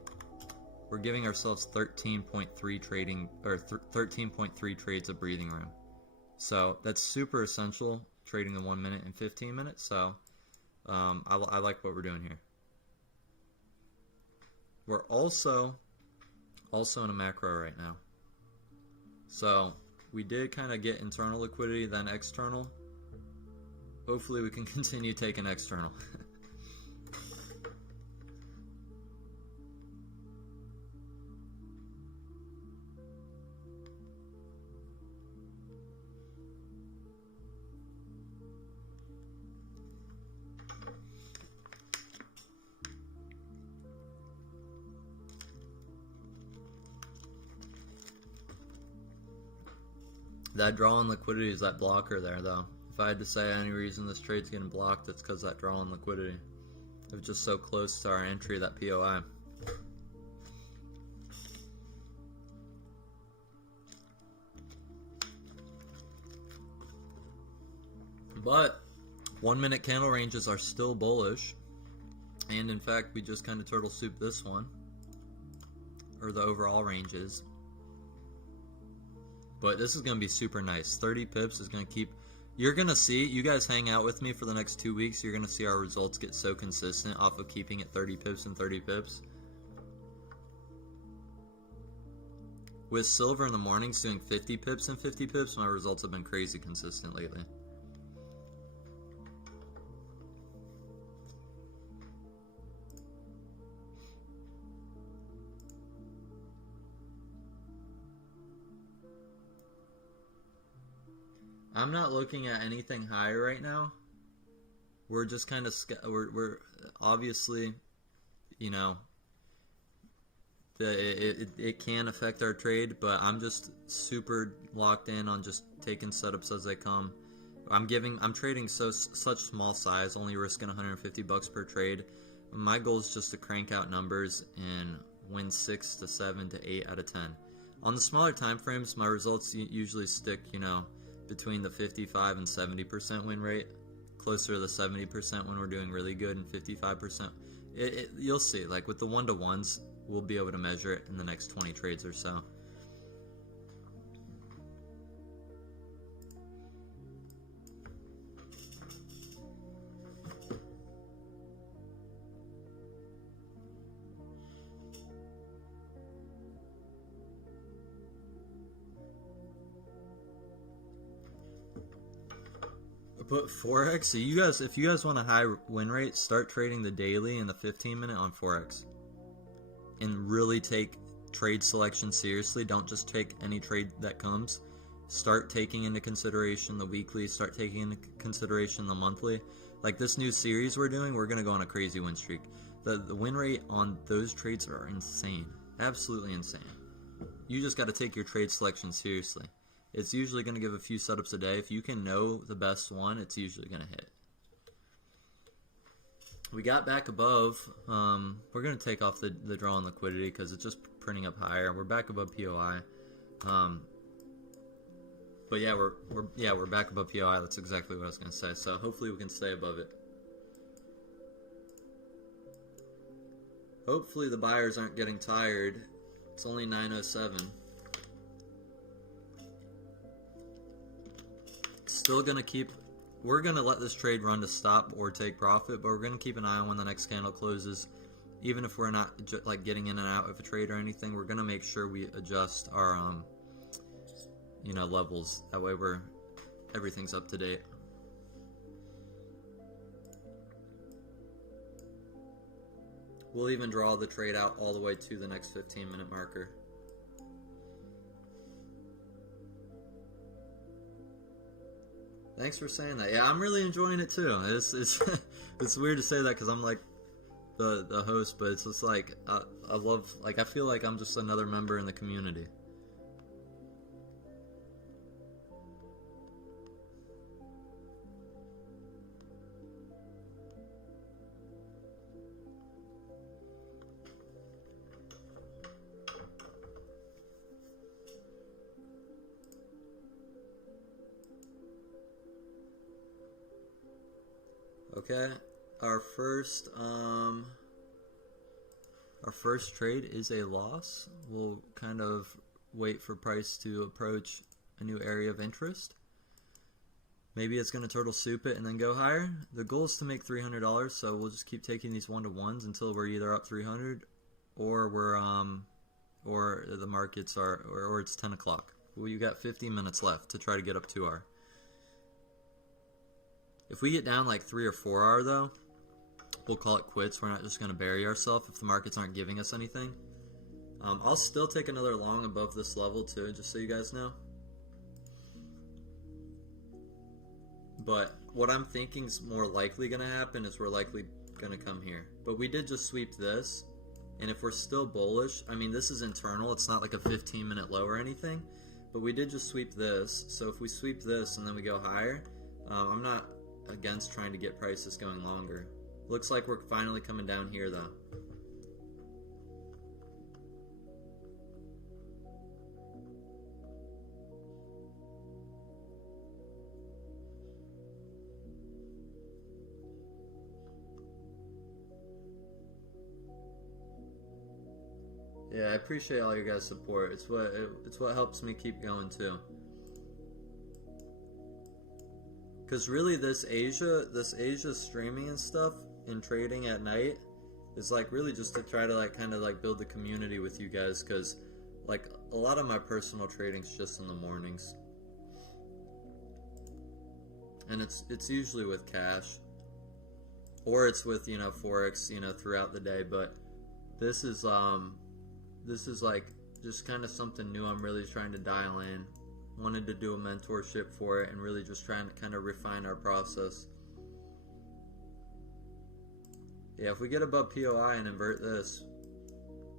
we're giving ourselves 13.3 trading, or 13.3 trades of breathing room. So that's super essential, trading the 1 minute and 15 minutes. So I like what we're doing here. We're also in a macro right now. So we did kind of get internal liquidity, then external. Hopefully we can continue taking external. That draw on liquidity is that blocker there, though. If I had to say any reason this trade's getting blocked, it's because that draw on liquidity. It was just so close to our entry, that POI. But 1 minute candle ranges are still bullish. And in fact, we just kind of turtle soup this one, or the overall ranges. But this is going to be super nice. 30 pips is going to keep... You're going to see, you guys hang out with me for the next 2 weeks, you're going to see our results get so consistent off of keeping it 30 pips and 30 pips. With silver in the mornings doing 50 pips and 50 pips, my results have been crazy consistent lately. I'm not looking at anything high right now. We're just kind of, we're obviously, you know, it can affect our trade, but I'm just super locked in on just taking setups as they come. I'm trading such small size, only risking 150 bucks per trade. My goal is just to crank out numbers and win 6 to 7 to 8 out of 10. On the smaller time frames, my results usually stick, you know, between the 55 and 70% win rate, closer to the 70% when we're doing really good, and 55%. You'll see, like with the 1-to-1s, we'll be able to measure it in the next 20 trades or so. Put Forex. So you guys, if you guys want a high win rate, start trading the daily and the 15-minute on Forex, and really take trade selection seriously. Don't just take any trade that comes. Start taking into consideration the weekly. Start taking into consideration the monthly. Like this new series we're doing, we're gonna go on a crazy win streak. The win rate on those trades are insane, absolutely insane. You just got to take your trade selection seriously. It's usually going to give a few setups a day. If you can know the best one, it's usually going to hit. We got back above. We're going to take off the draw on liquidity because it's just printing up higher. We're back above POI. But yeah, we're back above POI. That's exactly what I was gonna say. So hopefully we can stay above it. Hopefully the buyers aren't getting tired. It's only 9:07. Still gonna keep. We're gonna let this trade run to stop or take profit, but we're gonna keep an eye on when the next candle closes. Even if we're not like getting in and out of a trade or anything, we're gonna make sure we adjust our levels. That way everything's up to date. We'll even draw the trade out all the way to the next 15-minute marker. Thanks for saying that. Yeah, I'm really enjoying it too. It's it's weird to say that because I'm like the host, but it's just like I love, like, I feel like I'm just another member in the community. Okay, our first trade is a loss. We'll kind of wait for price to approach a new area of interest. Maybe it's going to turtle soup it and then go higher. The goal is to make $300, so we'll just keep taking these 1-to-1s until we're either up 300 or we're or the markets are or it's 10 o'clock. Well, you got 15 minutes left to try to get up 2R. If we get down like 3 or 4R though, we'll call it quits. We're not just going to bury ourselves if the markets aren't giving us anything. I'll still take another long above this level too, just so you guys know. But what I'm thinking is more likely going to happen is we're likely going to come here. But we did just sweep this, and if we're still bullish, I mean, this is internal. It's not like a 15-minute low or anything, but we did just sweep this. So if we sweep this and then we go higher, I'm not against trying to get prices going longer. Looks like we're finally coming down here though. Yeah, I appreciate all your guys' support. It's what helps me keep going too. Because really this Asia streaming and stuff and trading at night is like really just to try to like kind of like build the community with you guys, because like a lot of my personal trading's just in the mornings. And it's usually with cash. Or it's with, Forex, throughout the day, but this is like just kind of something new I'm really trying to dial in. Wanted to do a mentorship for it and really just trying to kind of refine our process. Yeah, if we get above POI and invert this,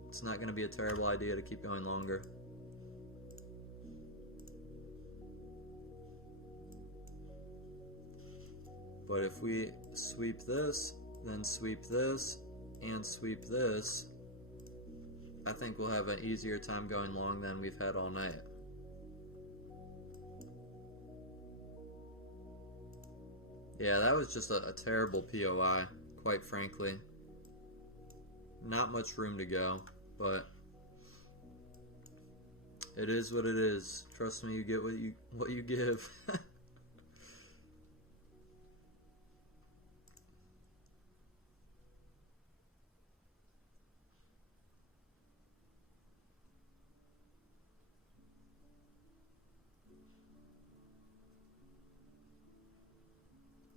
it's not going to be a terrible idea to keep going longer. But if we sweep this, then sweep this, and sweep this, I think we'll have an easier time going long than we've had all night. Yeah, that was just a terrible POI, quite frankly. Not much room to go, but it is what it is. Trust me, you get what you give.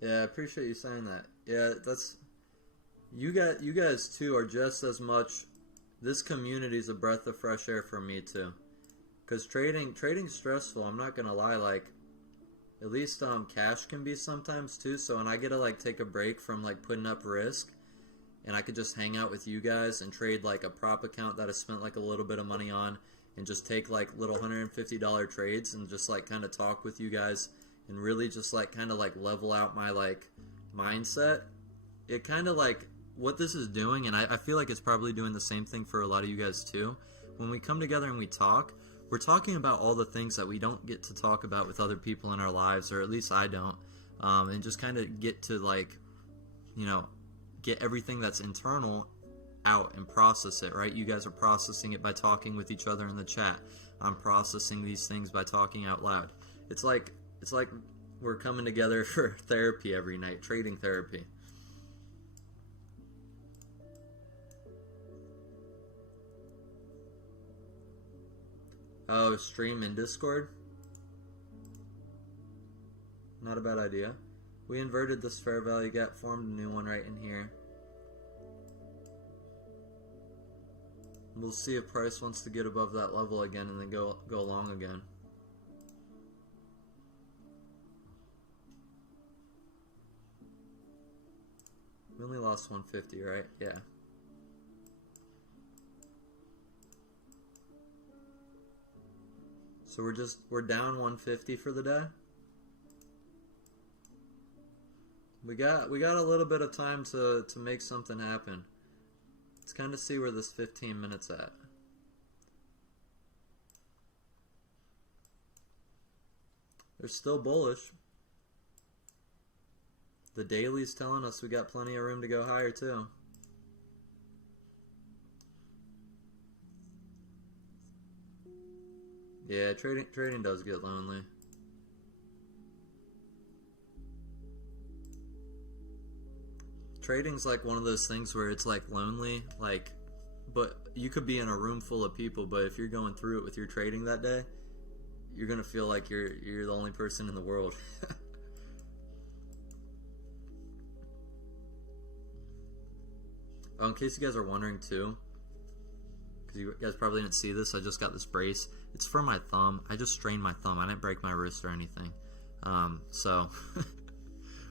Yeah, I appreciate you saying that. Yeah, that's you guys too are just as much. This community is a breath of fresh air for me too, because trading's stressful. I'm not gonna lie. Like, at least cash can be sometimes too. So when I get to like take a break from like putting up risk, and I could just hang out with you guys and trade like a prop account that I spent like a little bit of money on, and just take like little $150 trades and just like kind of talk with you guys. And really just like kind of like level out my like mindset. It kind of like what this is doing, and I feel like it's probably doing the same thing for a lot of you guys too. When we come together and we talk, we're talking about all the things that we don't get to talk about with other people in our lives, or at least I don't, and just kind of get to, like, you know, get everything that's internal out and process it, right? You guys are processing it by talking with each other in the chat. I'm processing these things by talking out loud. It's like we're coming together for therapy every night, trading therapy. Oh, stream in Discord? Not a bad idea. We inverted this fair value gap, formed a new one right in here. We'll see if price wants to get above that level again and then go long again. We only lost 150, right? Yeah. So we're down 150 for the day. We got a little bit of time to make something happen. Let's kind of see where this 15 minutes at. They're still bullish. The daily's telling us we got plenty of room to go higher too. Yeah, trading does get lonely. Trading's like one of those things where it's like lonely, like, but you could be in a room full of people, but if you're going through it with your trading that day, you're gonna feel like you're the only person in the world. Oh, in case you guys are wondering too, because you guys probably didn't see this, I just got this brace. It's for my thumb. I just strained my thumb. I didn't break my wrist or anything.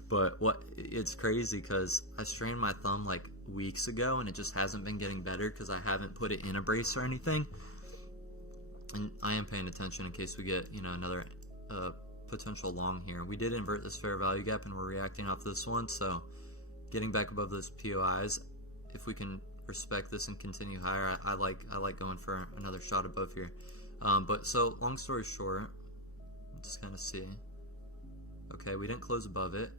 But it's crazy because I strained my thumb like weeks ago and it just hasn't been getting better because I haven't put it in a brace or anything. And I am paying attention in case we get, you know, another potential long here. We did invert this fair value gap and we're reacting off this one, so getting back above those POIs, if we can respect this and continue higher, I like going for another shot above here. But so long story short, let's kind of see. Okay, we didn't close above it.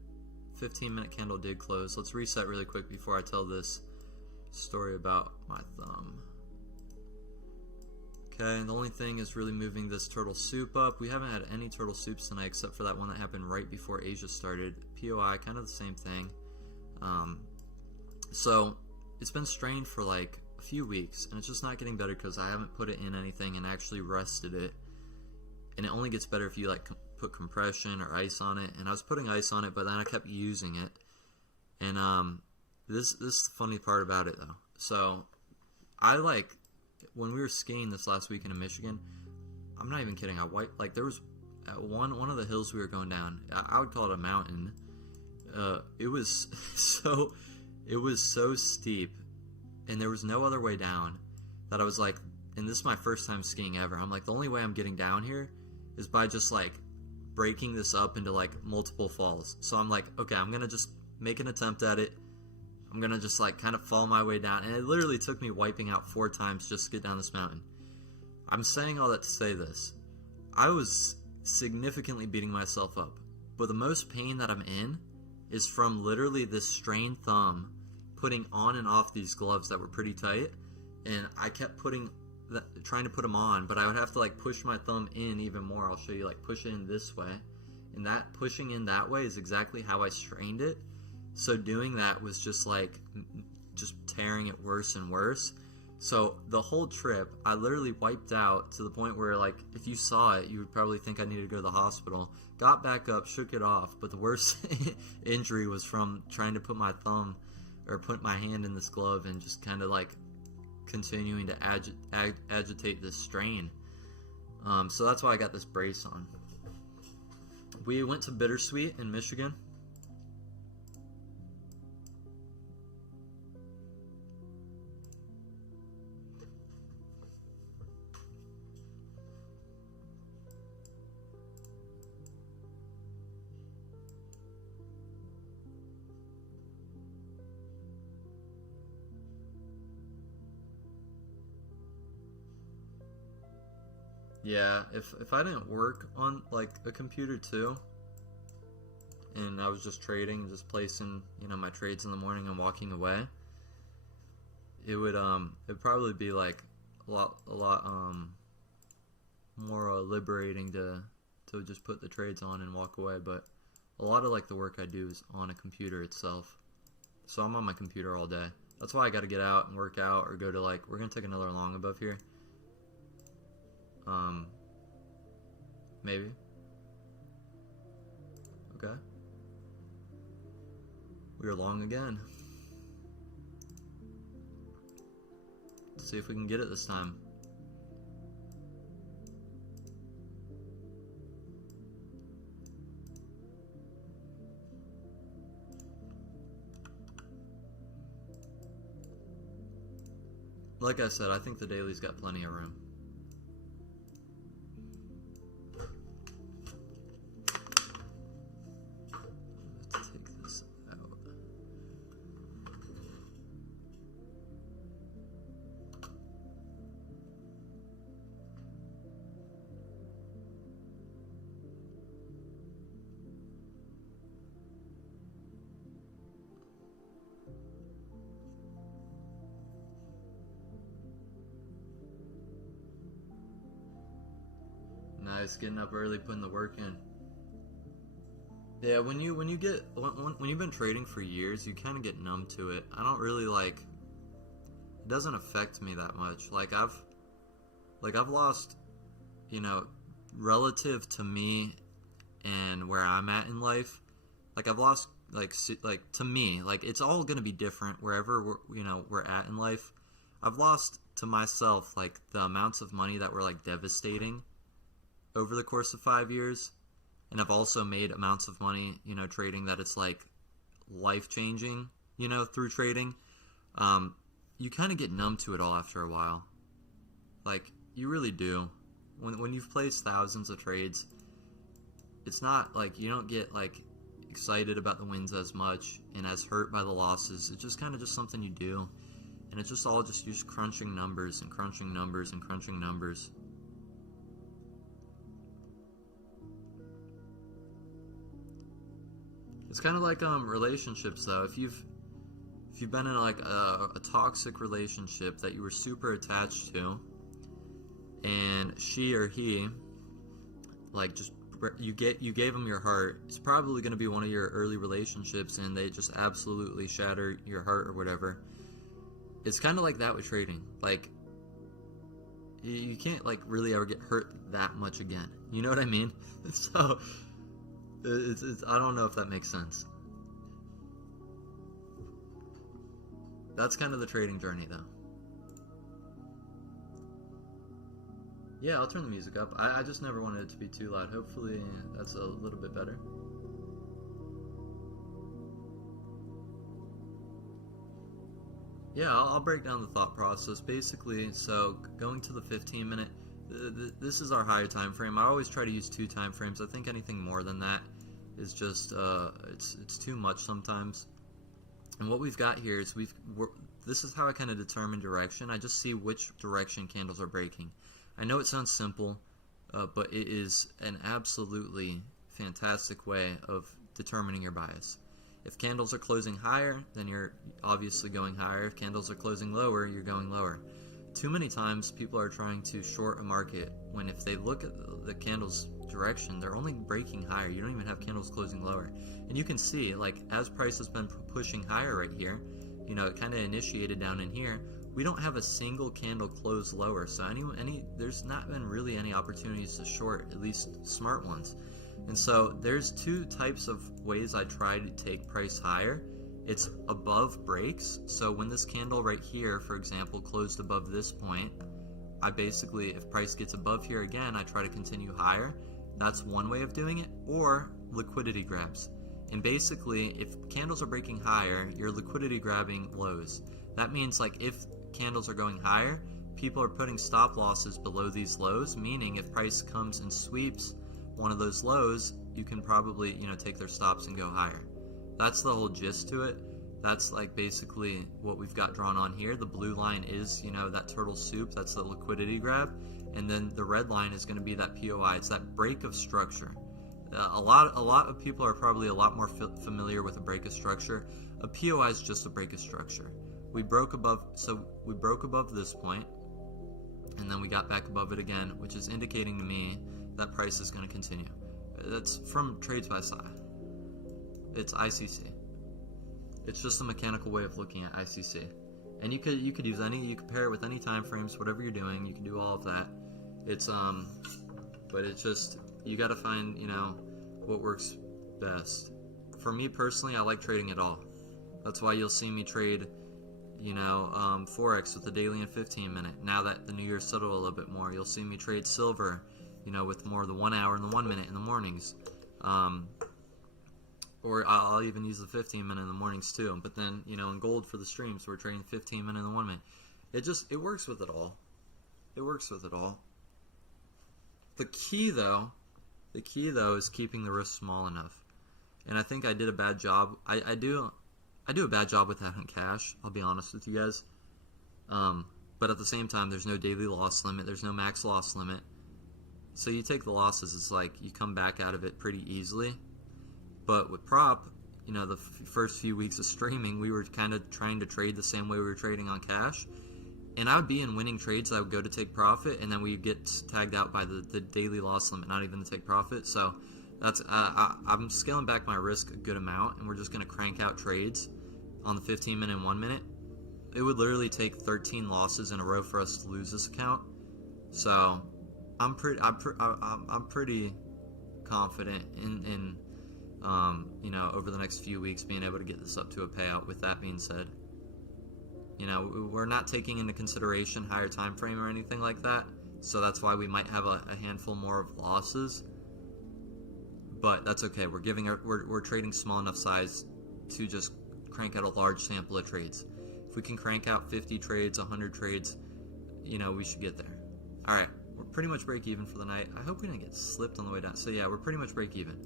15-minute candle did close. Let's reset really quick before I tell this story about my thumb. Okay, and the only thing is really moving this turtle soup up. We haven't had any turtle soups tonight except for that one that happened right before Asia started. POI, kind of the same thing. So it's been strained for like a few weeks and it's just not getting better because I haven't put it in anything and actually rested it. And it only gets better if you like put compression or ice on it, and I was putting ice on it, but then I kept using it. And this is the funny part about it though. So I like when we were skiing this last weekend in Michigan, I'm not even kidding, I wiped, like there was one of the hills we were going down, I would call it a mountain. It was so steep and there was no other way down that I was like, and this is my first time skiing ever, I'm like, the only way I'm getting down here is by just like breaking this up into like multiple falls. So I'm like, okay, I'm gonna just make an attempt at it. I'm gonna just like kind of fall my way down, and it literally took me wiping out 4 times just to get down this mountain. I'm saying all that to say this. I was significantly beating myself up, but the most pain that I'm in is from literally this strained thumb putting on and off these gloves that were pretty tight, and I kept trying to put them on, but I would have to like push my thumb in even more. I'll show you, like push it in this way, and that pushing in that way is exactly how I strained it. So doing that was just like just tearing it worse and worse. So the whole trip I literally wiped out to the point where, like, if you saw it you would probably think I needed to go to the hospital. Got back up, shook it off, but the worst injury was from trying to put my thumb or put my hand in this glove and just kind of like continuing to agitate this strain. So that's why I got this brace on. We went to Bittersweet in Michigan. Yeah, if I didn't work on like a computer too, and I was just trading, just placing, my trades in the morning and walking away, it'd probably be like a lot more liberating to just put the trades on and walk away. But a lot of like the work I do is on a computer itself, so I'm on my computer all day. That's why I got to get out and work out, or go to like, we're gonna take another long above here. Maybe. Okay. We are long again. Let's see if we can get it this time. Like I said, I think the daily's got plenty of room. Let's take this out. Nice, getting up early, putting the work in. Yeah, when you've been trading for years, you kind of get numb to it. I don't really like. It doesn't affect me that much. I've lost, relative to me and where I'm at in life. I've lost to me. It's all gonna be different wherever we're at in life. I've lost to myself the amounts of money that were devastating over the course of 5 years, and I've also made amounts of money, trading that it's life-changing, through trading. You kind of get numb to it all after a while. You really do. When you've placed thousands of trades, it's not you don't get excited about the wins as much and as hurt by the losses. It's just kind of just something you do, and it's just all just crunching numbers and crunching numbers and crunching numbers. It's kind of like relationships though. If you've been in a toxic relationship that you were super attached to, and she or he you gave them your heart, it's probably going to be one of your early relationships, and they just absolutely shatter your heart or whatever. It's kind of like that with trading. You can't really ever get hurt that much again. You know what I mean? So. I don't know if that makes sense. That's kind of the trading journey, though. Yeah, I'll turn the music up. I just never wanted it to be too loud. Hopefully that's a little bit better. Yeah, I'll break down the thought process. Basically, so going to the 15-minute, this is our higher time frame. I always try to use 2 time frames. I think anything more than that is just it's too much sometimes. And what we've got here is this is how I kind of determine direction. I just see which direction candles are breaking. I know it sounds simple, but it is an absolutely fantastic way of determining your bias. If candles are closing higher, then you're obviously going higher. If candles are closing lower, you're going lower. Too many times people are trying to short a market when if they look at the candle's direction, they're only breaking higher. You don't even have candles closing lower. And you can see, as price has been pushing higher right here, it kind of initiated down in here, we don't have a single candle close lower. So there's not been really any opportunities to short, at least smart ones. And so there's 2 types of ways I try to take price higher. It's above breaks. So when this candle right here, for example, closed above this point, I basically, if price gets above here again, I try to continue higher. That's one way of doing it. Or liquidity grabs. And basically, if candles are breaking higher, you're liquidity grabbing lows. That means if candles are going higher, people are putting stop losses below these lows, meaning if price comes and sweeps one of those lows, you can probably, take their stops and go higher. That's the whole gist to it. That's basically what we've got drawn on here. The blue line is, that turtle soup. That's the liquidity grab. and then the red line is going to be that POI. It's that break of structure. A lot of people are probably a lot more familiar with a break of structure. A POI is just a break of structure. We broke above this point, and then we got back above it again, which is indicating to me that price is going to continue. That's from Trades by Sai. It's ICC. It's just a mechanical way of looking at ICC. And you could use you could pair it with any time frames, whatever you're doing. You can do all of that. It's but it's just, you got to find, what works best. For me personally, I like trading it all. That's why you'll see me trade, Forex with the daily and 15 minute. Now that the New Year's settled a little bit more, you'll see me trade silver, with more of the 1 hour and the 1 minute in the mornings. Or I'll even use the 15 minute in the mornings too. But then, in gold for the streams, we're trading 15 minute and the 1 minute. It works with it all. It works with it all. The key though is keeping the risk small enough. And I think I did a bad job. I do a bad job with that in cash, I'll be honest with you guys. But at the same time, there's no daily loss limit, there's no max loss limit. So you take the losses, it's like you come back out of it pretty easily. But with prop, the first few weeks of streaming, we were kind of trying to trade the same way we were trading on cash. And I would be in winning trades, I would go to take profit, and then we get tagged out by the daily loss limit, not even to take profit. So that's I'm scaling back my risk a good amount, and we're just going to crank out trades on the 15 minute and 1 minute. It would literally take 13 losses in a row for us to lose this account. So I'm pretty confident in over the next few weeks being able to get this up to a payout. With that being said, we're not taking into consideration higher time frame or anything like that, so that's why we might have a handful more of losses. But that's okay. We're trading small enough size to just crank out a large sample of trades. If we can crank out 50 trades, 100 trades, we should get there. All right, we're pretty much break even for the night. I hope we didn't get slipped on the way down. So yeah, we're pretty much break even.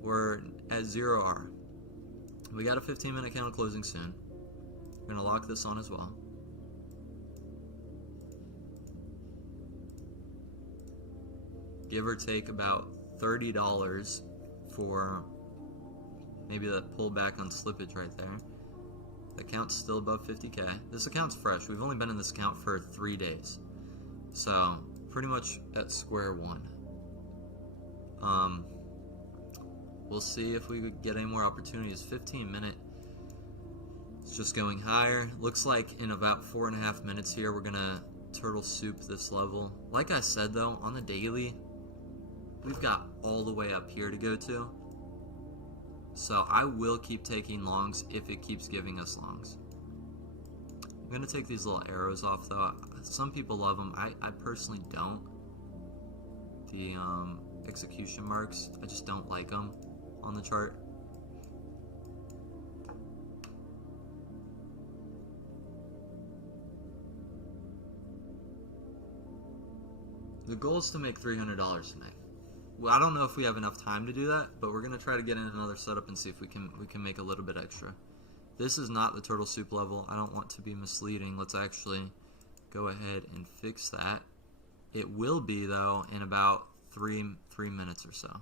We're at 0R. We got a 15 minute candle closing soon. We're going to lock this on as well. Give or take about $30 for maybe that pullback on slippage right there. The account's still above 50K. This account's fresh. We've only been in this account for 3 days. So, pretty much at square one. We'll see if we could get any more opportunities. 15 minute. It's just going higher. Looks like in about 4.5 minutes here, we're going to turtle soup this level. Like I said though, on the daily, we've got all the way up here to go to. So I will keep taking longs if it keeps giving us longs. I'm going to take these little arrows off though. Some people love them. I personally don't. The execution marks, I just don't like them on the chart. The goal is to make $300 tonight. Well, I don't know if we have enough time to do that, but we're gonna try to get in another setup and see if we can make a little bit extra. This is not the turtle soup level. I don't want to be misleading. Let's actually go ahead and fix that. It will be though in about three minutes or so.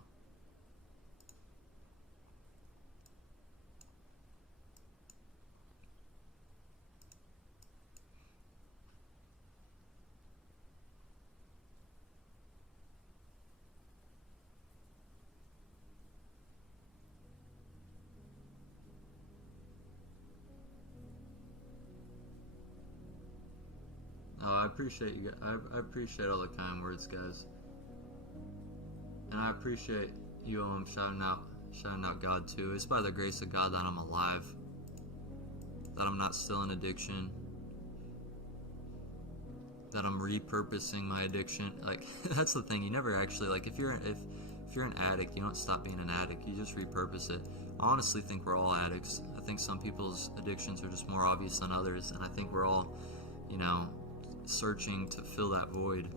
Oh, I appreciate you. I appreciate all the kind words, guys, and I appreciate you shouting out God too. It's by the grace of God that I'm alive, that I'm not still in addiction, that I'm repurposing my addiction. Like that's the thing. You never actually if you're an addict, you don't stop being an addict. You just repurpose it. I honestly think we're all addicts. I think some people's addictions are just more obvious than others, and I think we're all, searching to fill that void.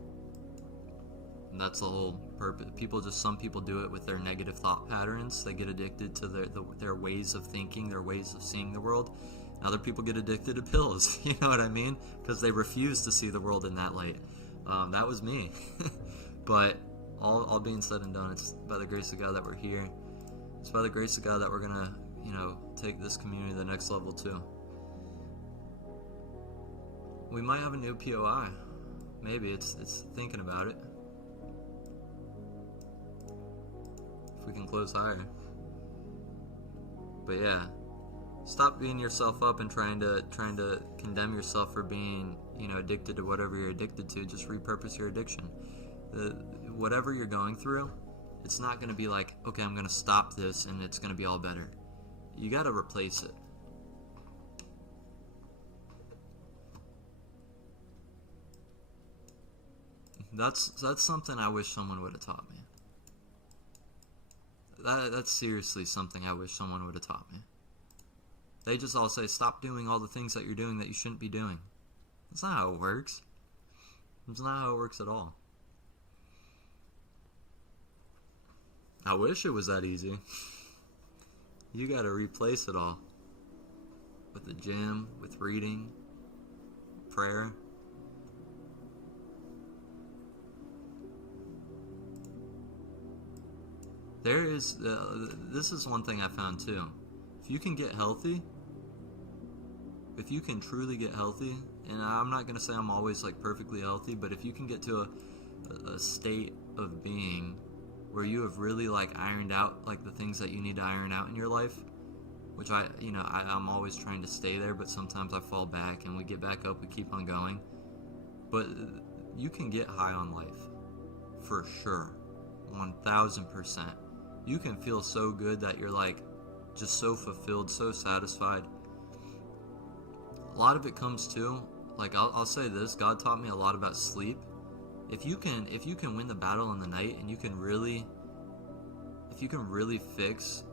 And that's the whole purpose. Some people do it with their negative thought patterns. They get addicted to their ways of thinking, their ways of seeing the world. And other people get addicted to pills, you know what I mean? Because they refuse to see the world in that light. That was me. But all being said and done, it's by the grace of God that we're here. It's by the grace of God that we're gonna, take this community to the next level too. We might have a new POI. Maybe it's thinking about it. If we can close higher. But yeah, stop beating yourself up and trying to condemn yourself for being, addicted to whatever you're addicted to. Just repurpose your addiction. Whatever you're going through, it's not going to be like, okay, I'm going to stop this and it's going to be all better. You got to replace it. That's something I wish someone would have taught me. That's seriously something I wish someone would have taught me. They just all say, stop doing all the things that you're doing that you shouldn't be doing. That's not how it works. It's not how it works at all. I wish it was that easy. You gotta replace it all. With the gym, with reading, prayer. This is one thing I found too. If you can get healthy, if you can truly get healthy, and I'm not going to say I'm always like perfectly healthy, but if you can get to a state of being where you have really like ironed out like the things that you need to iron out in your life, which I'm always trying to stay there, but sometimes I fall back and we get back up, we keep on going. But you can get high on life, for sure, 1000%. You can feel so good that you're like just so fulfilled, so satisfied. A lot of it comes to, like I'll say this, God taught me a lot about sleep. If you can win the battle in the night, and if you can really fix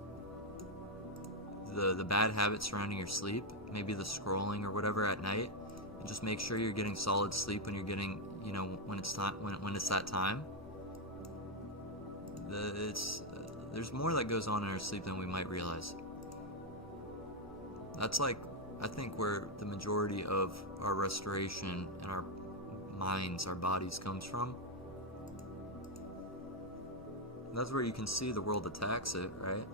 the bad habits surrounding your sleep, maybe the scrolling or whatever at night, and just make sure you're getting solid sleep when you're getting, when it's that time. There's more that goes on in our sleep than we might realize. That's like, I think, where the majority of our restoration and our minds, our bodies comes from. And that's where you can see the world attacks it, right?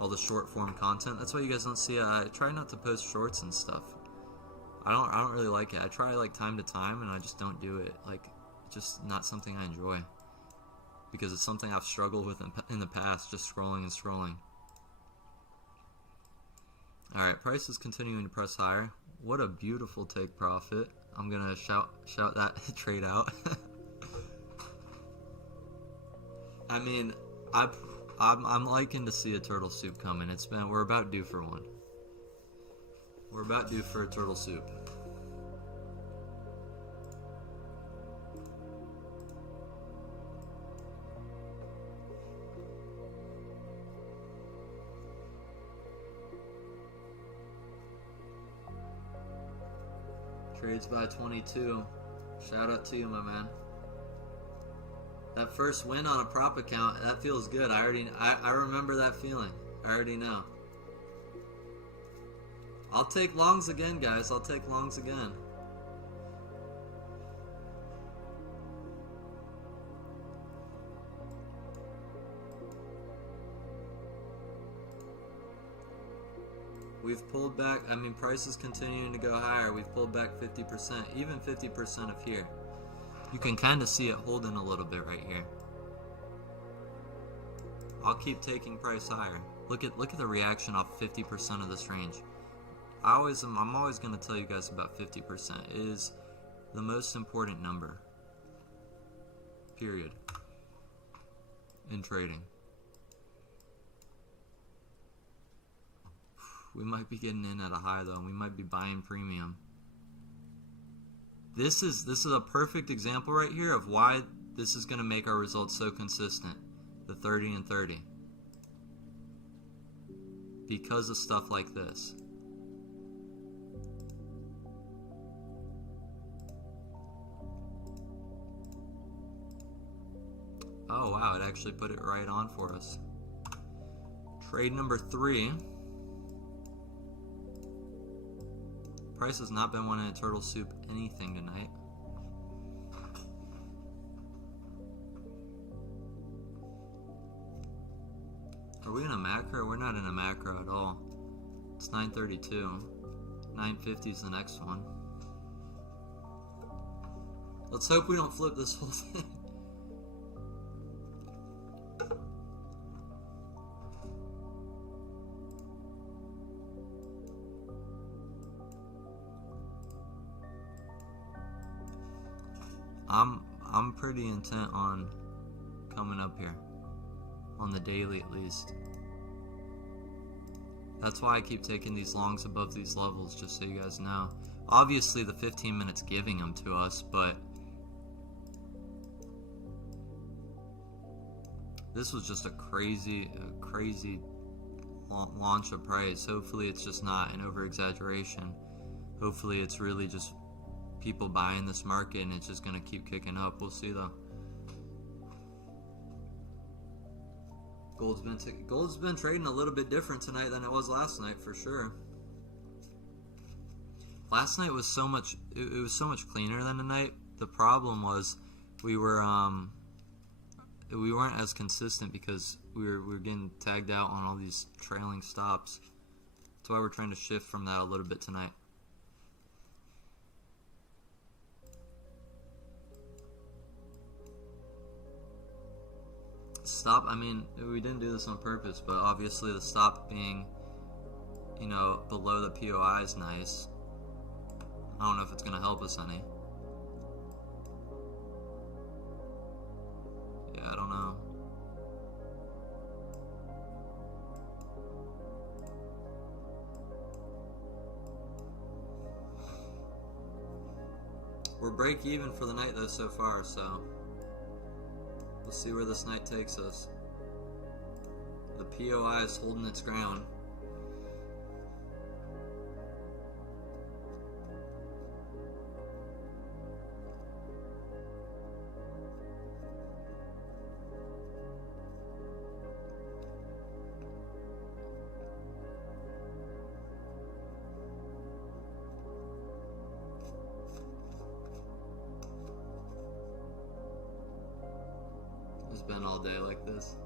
All the short form content. That's why you guys don't see it. I try not to post shorts and stuff. I don't really like it. I try like time to time, and I just don't do it. Like, it's just not something I enjoy. Because it's something I've struggled with in the past, just scrolling and scrolling. Alright, price is continuing to press higher. What a beautiful take profit. I'm gonna shout that trade out. I mean, I'm liking to see a turtle soup coming. We're about due for one. We're about due for a turtle soup. Trades by 22. Shout out to you, my man. That first win on a prop account, that feels good. I remember that feeling. I already know. I'll take longs again, guys. I'll take longs again. We've pulled back. I mean, price is continuing to go higher. We've pulled back 50%, even 50% of here. You can kind of see it holding a little bit right here. I'll keep taking price higher. Look at the reaction off 50% of this range. I'm always going to tell you guys about 50%. It is the most important number. Period. In trading. We might be getting in at a high though, and we might be buying premium. This is a perfect example right here of why this is going to make our results so consistent. The 30 and 30. Because of stuff like this. Oh wow, it actually put it right on for us. Trade number 3. Price has not been wanting a turtle soup anything tonight. we in a macro? We're not in a macro at all. It's 9:32. 9:50 is the next one. Let's hope we don't flip this whole thing. I'm pretty intent on coming up here. On the daily at least. That's why I keep taking these longs above these levels, just so you guys know. Obviously the 15 minutes giving them to us, but this was just a crazy launch of price. Hopefully it's just not an over-exaggeration. Hopefully it's really just people buying this market and it's just going to keep kicking up. We'll see though. Gold's been trading a little bit different tonight than it was last night for sure. Last night was so much it was so much cleaner than tonight. The problem was we weren't as consistent because we were getting tagged out on all these trailing stops. That's why we're trying to shift from that a little bit tonight. Stop, I mean, we didn't do this on purpose, but obviously the stop being, you know, below the POI is nice. I don't know if it's going to help us any. Yeah, I don't know. We're break even for the night though so far, so we'll see where this night takes us. The POI is holding its ground. It's been all day like this.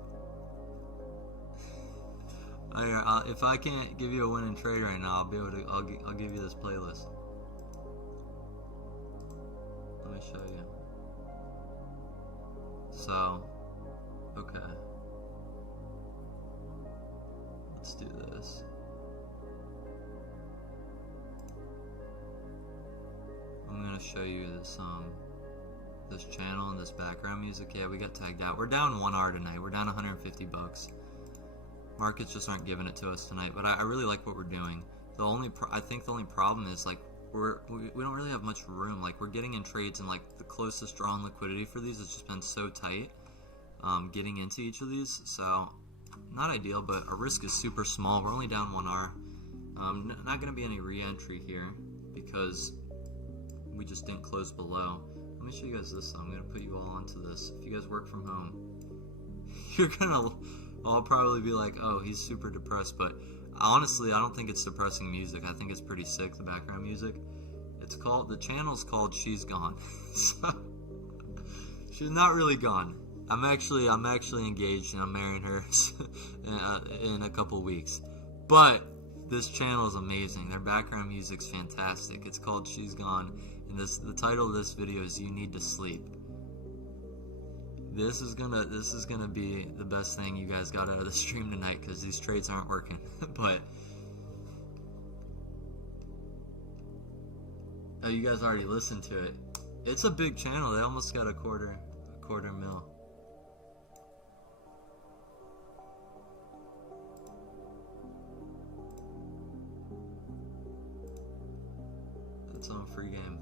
If I can't give you a winning trade right now, I'll be able to. I'll give you this playlist. Let me show you. So, okay. Let's do this. I'm gonna show you this channel and this background music. Yeah, we got tagged out. We're down 1R tonight. We're down 150 bucks. Markets just aren't giving it to us tonight, but I really like what we're doing. I think the only problem is like we don't really have much room. Like we're getting in trades and like the closest drawn liquidity for these has just been so tight. Getting into each of these, so not ideal, but our risk is super small. We're only down 1R. Not going to be any re-entry here because we just didn't close below. Let me show you guys this. I'm going to put you all onto this. If you guys work from home, you're going to all probably be like, oh, he's super depressed, but honestly, I don't think it's depressing music. I think it's pretty sick, the background music. The channel's called She's Gone. So, she's not really gone. I'm actually engaged and I'm marrying her in a couple weeks. But this channel is amazing. Their background music's fantastic. It's called She's Gone, and the title of this video is You Need to Sleep. This is gonna be the best thing you guys got out of the stream tonight because these trades aren't working. But oh, you guys already listened to it. It's a big channel. They almost got a quarter mil. It's on free game.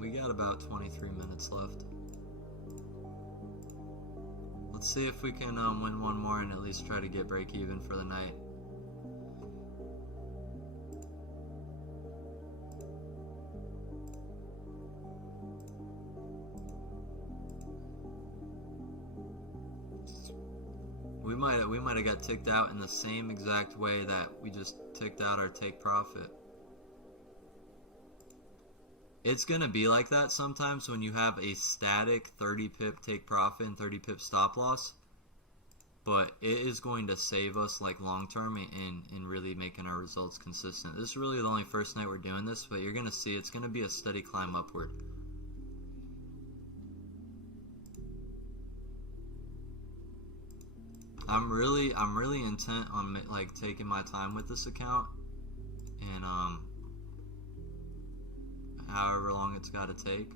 We got about 23 minutes left. Let's see if we can win one more and at least try to get break even for the night. We we might have got ticked out in the same exact way that we just ticked out our take profit. It's going to be like that sometimes when you have a static 30 pip take profit and 30 pip stop loss. But it is going to save us like long term in really making our results consistent. This is really the only first night we're doing this, but you're going to see it's going to be a steady climb upward. I'm really intent on like taking my time with this account, and however long it's got to take,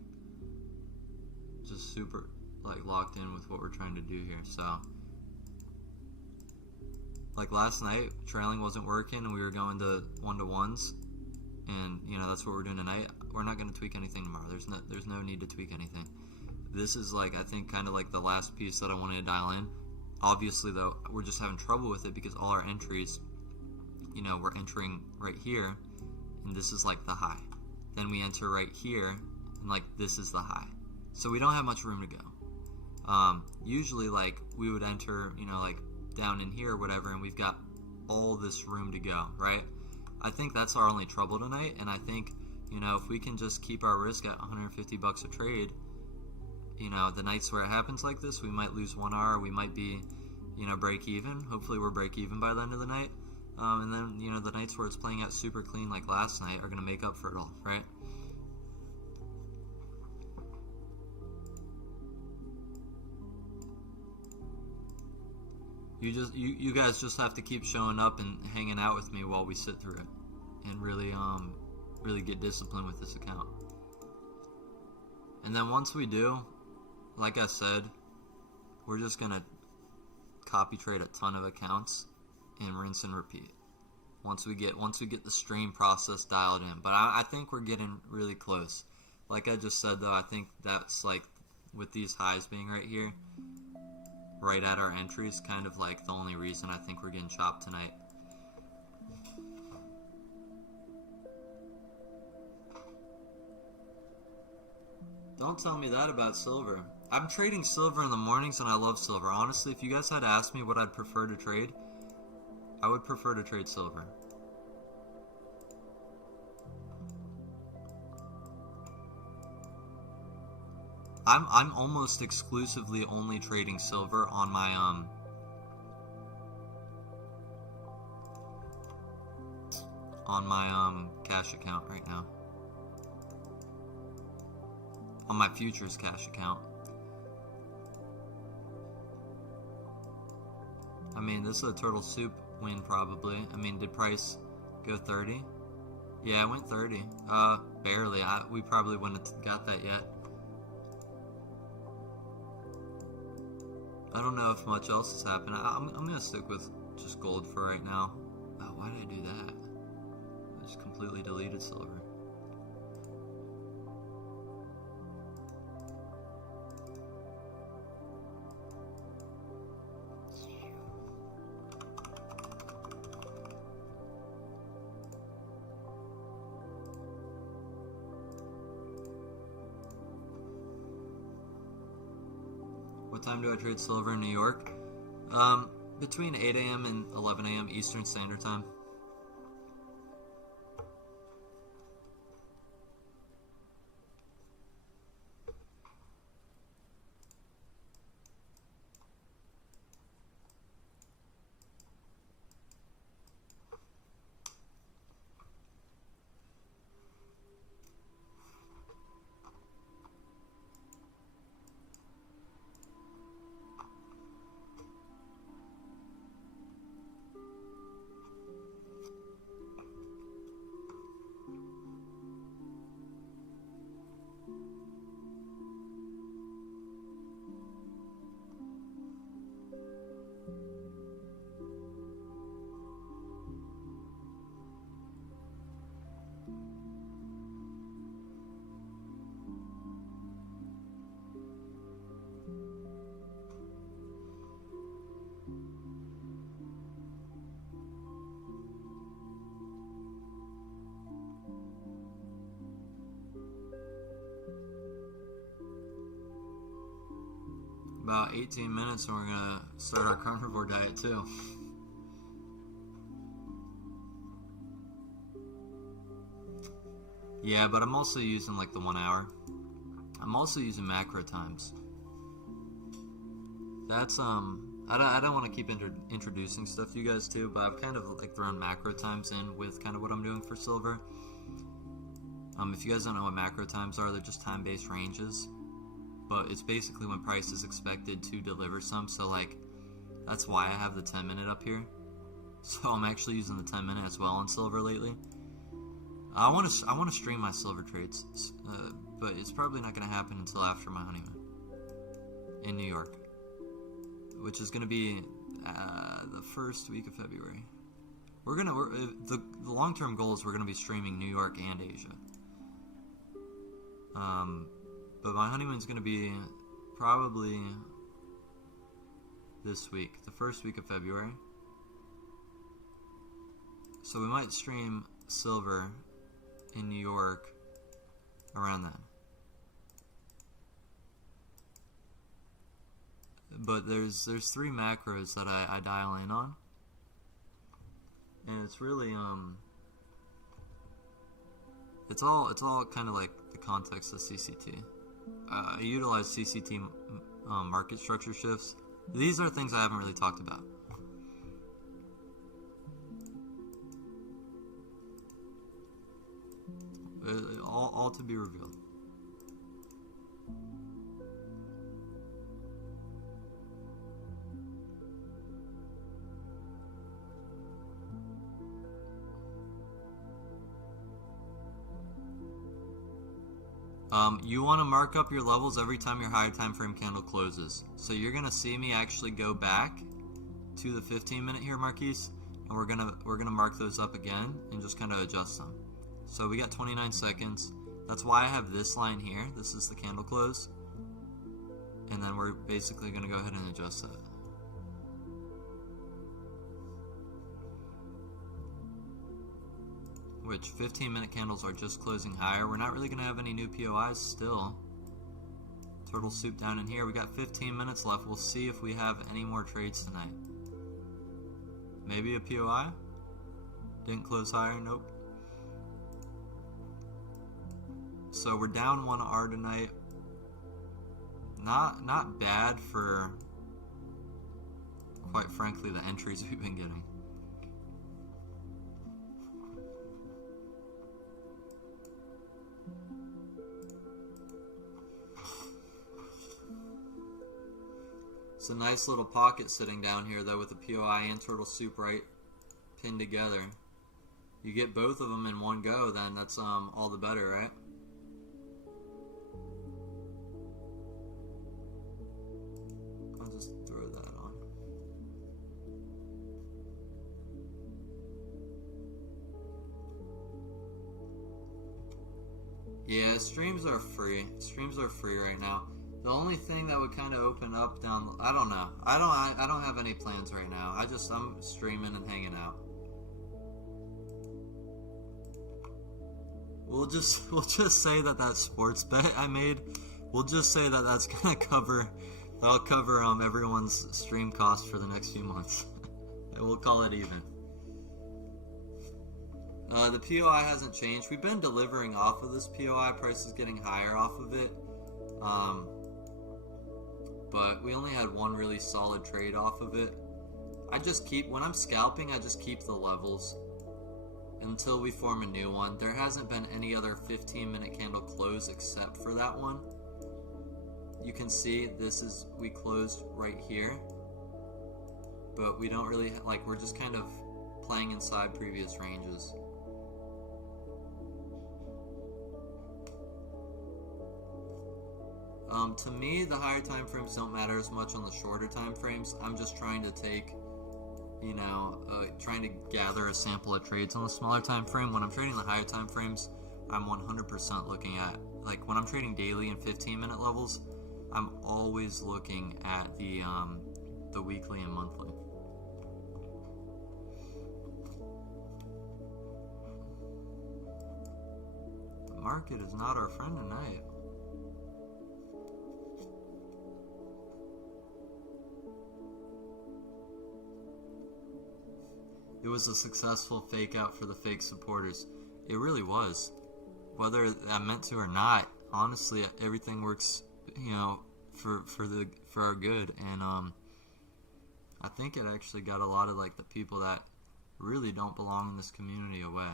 just super like locked in with what we're trying to do here. So like last night, trailing wasn't working and we were going to 1-to-1s, and you know that's what we're doing tonight. We're not going to tweak anything tomorrow. There's no need to tweak anything. This is like, I think, kind of like the last piece that I wanted to dial in. Obviously though, we're just having trouble with it because all our entries, you know, we're entering right here, and this is like the high. Then we enter right here, and like this is the high. So we don't have much room to go. Usually like we would enter, you know, like down in here or whatever, and we've got all this room to go, right? I think that's our only trouble tonight, and I think, you know, if we can just keep our risk at 150 bucks a trade, you know, the nights where it happens like this, we might lose 1 hour, we might be, you know, break even. Hopefully we're break even by the end of the night. And then, you know, the nights where it's playing out super clean like last night are going to make up for it all, right? You guys just have to keep showing up and hanging out with me while we sit through it, and really get disciplined with this account. And then once we do, like I said, we're just gonna copy trade a ton of accounts and rinse and repeat. Once we get the stream process dialed in. But I think we're getting really close. Like I just said though, I think that's like, with these highs being right here, right at our entries, kind of like the only reason I think we're getting chopped tonight. Don't tell me that about silver. I'm trading silver in the mornings and I love silver. Honestly, if you guys had asked me what I'd prefer to trade, I would prefer to trade silver. I'm almost exclusively only trading silver on my cash account right now. On my futures cash account. I mean, this is a turtle soup win probably. I mean, did price go 30? Yeah, it went 30. Barely. We probably wouldn't have got that yet. I don't know if much else has happened. I'm gonna stick with just gold for right now. Oh, why did I do that? I just completely deleted silver. What time do I trade silver in New York? Between 8 a.m. and 11 a.m. Eastern Standard Time. about 18 minutes and we're going to start our carnivore diet too. Yeah, but I'm also using like the 1 hour. I'm also using macro times. That's I don't want to keep introducing stuff to you guys too, but I've kind of like thrown macro times in with kind of what I'm doing for silver. If you guys don't know what macro times are, they're just time-based ranges, but it's basically when price is expected to deliver some. So like that's why I have the 10-minute up here. So I'm actually using the 10-minute as well on silver lately. I want to stream my silver trades, but it's probably not going to happen until after my honeymoon in New York, which is going to be the first week of February. The long-term goal is we're going to be streaming New York and Asia. But my honeymoon's going to be probably this week, the first week of February. So we might stream silver in New York around then. But there's 3 macros that I dial in on, and it's really it's all kind of like the context of CCT. I utilize CCT market structure shifts. These are things I haven't really talked about. All to be revealed. You want to mark up your levels every time your higher time frame candle closes. So you're gonna see me actually go back to the 15-minute here, Marquise, and we're gonna mark those up again and just kind of adjust them. So we got 29 seconds. That's why I have this line here. This is the candle close, and then we're basically gonna go ahead and adjust it. Which 15-minute candles are just closing higher. We're not really going to have any new POIs still. Turtle soup down in here. We got 15 minutes left. We'll see if we have any more trades tonight. Maybe a POI? Didn't close higher? Nope. So we're down 1 R tonight. Not bad for, quite frankly, the entries we've been getting. It's a nice little pocket sitting down here though with the POI and turtle soup right pinned together. You get both of them in one go, then that's all the better, right? I'll just throw that on. Yeah, streams are free. Streams are free right now. The only thing that would kind of open up down, I don't know. I don't have any plans right now. I'm streaming and hanging out. We'll just say that sports bet I made. We'll just say that that's gonna cover. That'll cover everyone's stream costs for the next few months. And we'll call it even. The POI hasn't changed. We've been delivering off of this POI. Price is getting higher off of it. But we only had one really solid trade off of it. When I'm scalping, I just keep the levels until we form a new one. There hasn't been any other 15-minute candle close except for that one. You can see we closed right here, but we don't really, we're just kind of playing inside previous ranges. To me, the higher time frames don't matter as much on the shorter time frames. I'm just trying to take, trying to gather a sample of trades on the smaller time frame. When I'm trading the higher time frames, I'm 100% looking at, when I'm trading daily and 15-minute levels, I'm always looking at the weekly and monthly. The market is not our friend tonight. it was a successful fake out for the fake supporters. It really was. Whether I meant to or not, honestly, everything works, for our good. And I think it actually got a lot of like the people that really don't belong in this community away.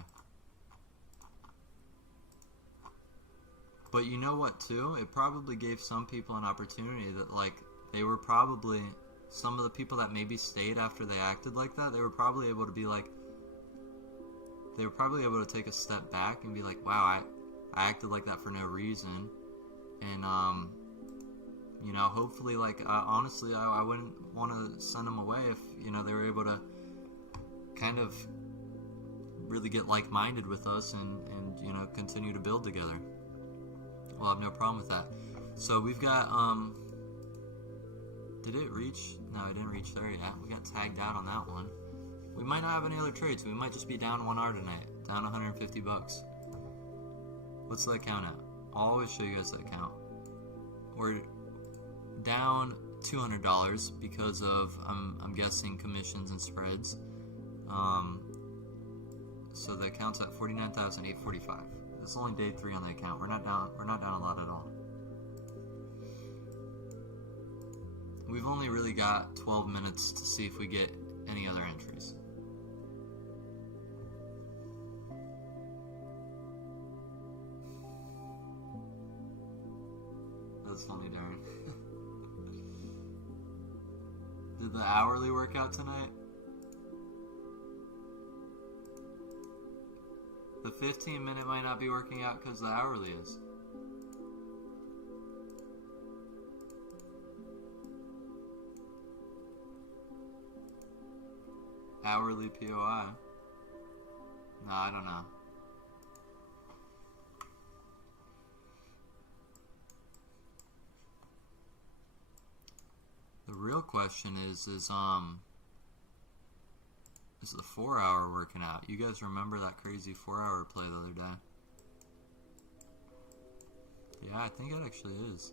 But you know what too? It probably gave some people an opportunity that like they were probably, some of the people that maybe stayed after they acted like that, they were probably able to be like, they were probably able to take a step back and be like, wow, I acted like that for no reason. And hopefully, like, honestly, I wouldn't want to send them away if, they were able to kind of really get like-minded with us and continue to build together. We'll have no problem with that. So we've got, did it reach? No, it didn't reach there yet. We got tagged out on that one. We might not have any other trades. We might just be down 1R tonight. Down $150. What's the account at? I'll always show you guys the account. We're down $200 because of, I'm guessing, commissions and spreads. So the account's at 49,845. It's only day 3 on the account. We're not down a lot at all. We've only really got 12 minutes to see if we get any other entries. That's funny, Darren. Did the hourly work out tonight? The 15-minute might not be working out because the hourly is. Hourly POI. No, I don't know. The real question is the 4-hour working out? You guys remember that crazy 4-hour play the other day? Yeah, I think it actually is.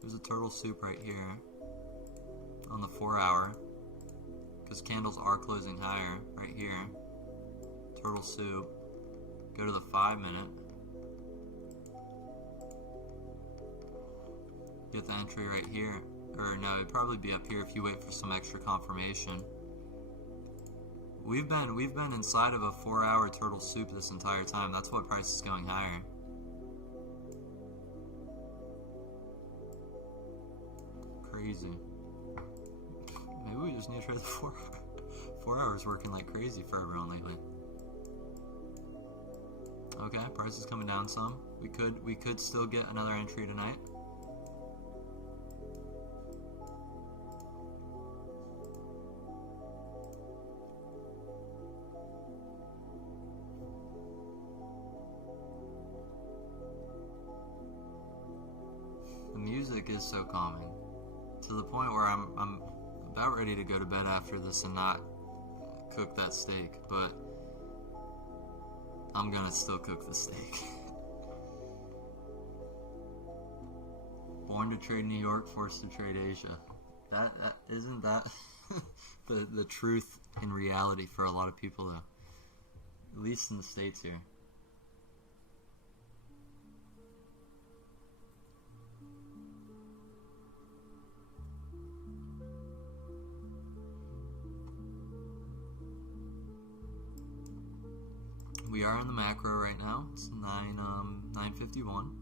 There's a turtle soup right here on the 4-hour. Because candles are closing higher right here. Turtle soup. Go to the 5-minute. Get the entry right here. Or no, it'd probably be up here if you wait for some extra confirmation. We've been inside of a 4-hour turtle soup this entire time. That's what price is going higher. Crazy. Maybe we just need to try the 4 hours working like crazy for everyone lately. Okay, price is coming down some. We could still get another entry tonight. The music is so calming, to the point where I'm about ready to go to bed after this and not cook that steak, but I'm gonna still cook the steak. Born to trade New York, forced to trade Asia. That isn't that the truth in reality for a lot of people, though, at least in the States here. We are in the macro right now. It's 9:51.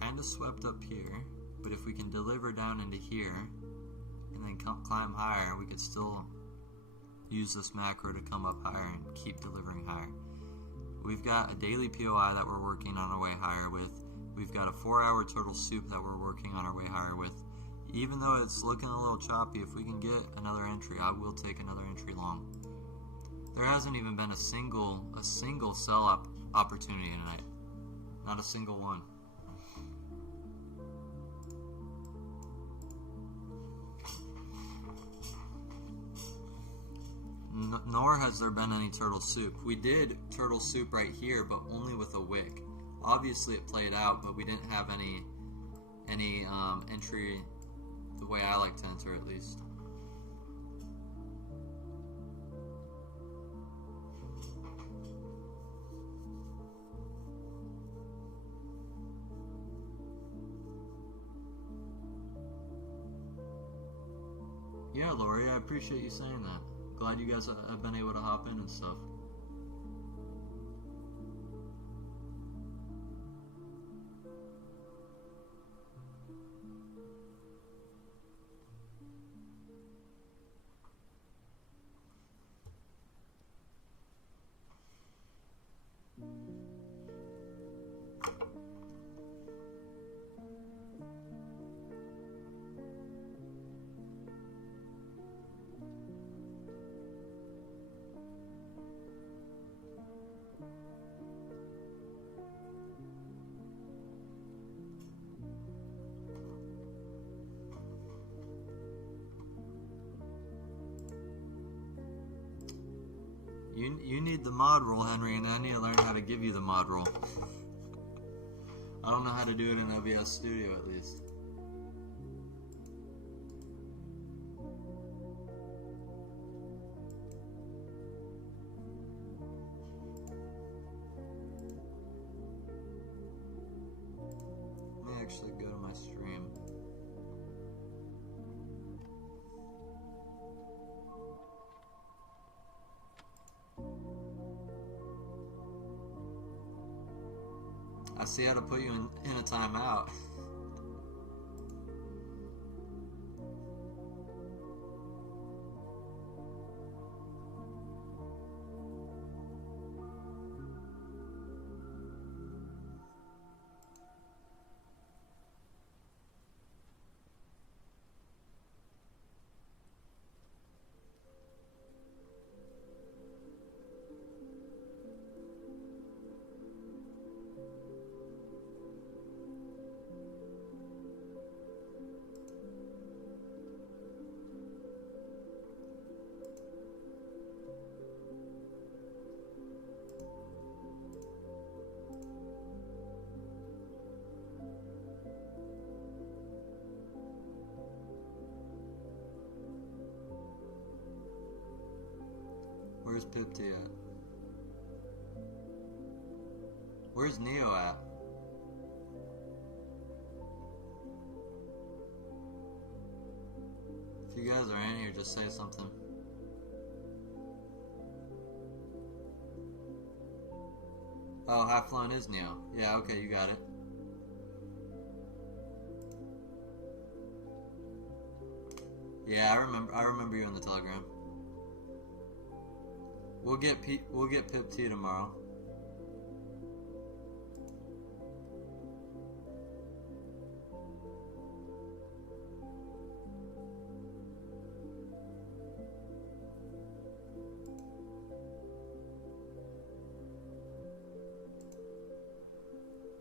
Kind of swept up here, but if we can deliver down into here and then climb higher, we could still use this macro to come up higher and keep delivering higher. We've got a daily POI that we're working on our way higher with. We've got a 4-hour turtle soup that we're working on our way higher with. Even though it's looking a little choppy, if we can get another entry, I will take another entry long. There hasn't even been a single sell opportunity tonight. Not a single one. Nor has there been any turtle soup. We did turtle soup right here, but only with a wick. Obviously it played out, but we didn't have any entry the way I like to enter, at least. Yeah, Lori, I appreciate you saying that. Glad you guys have been able to hop in and stuff. You need the mod role, Henry, and I need to learn how to give you the mod role. I don't know how to do it in OBS Studio, at least. Let me actually go to my stream. I see how to put you in a timeout. Where's Pipti at? Where's Neo at? If you guys are in here, just say something. Oh, High Flown is Neo. Yeah, okay, you got it. Yeah, I remember you on the Telegram. We'll get Pip T tomorrow.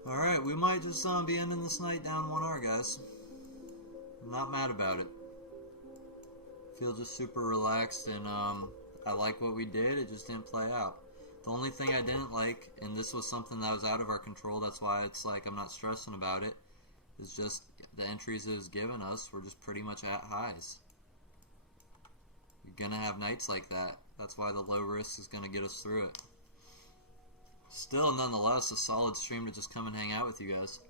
Alright, we might just be ending this night down 1 hour, guys. I'm not mad about it. Feel just super relaxed, and I like what we did. It just didn't play out. The only thing I didn't like, and this was something that was out of our control, that's why it's like I'm not stressing about it, is just the entries it was given us were just pretty much at highs. You're gonna have nights like that. That's why the low risk is gonna get us through it. Still, nonetheless, a solid stream to just come and hang out with you guys.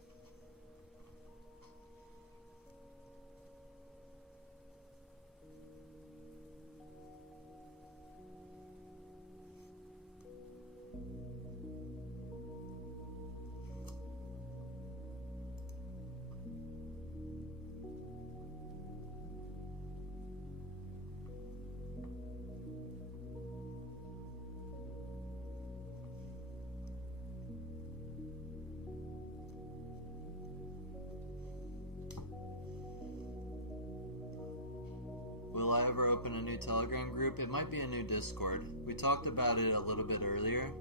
Will I ever open a new Telegram group? It might be a new Discord. We talked about it a little bit earlier.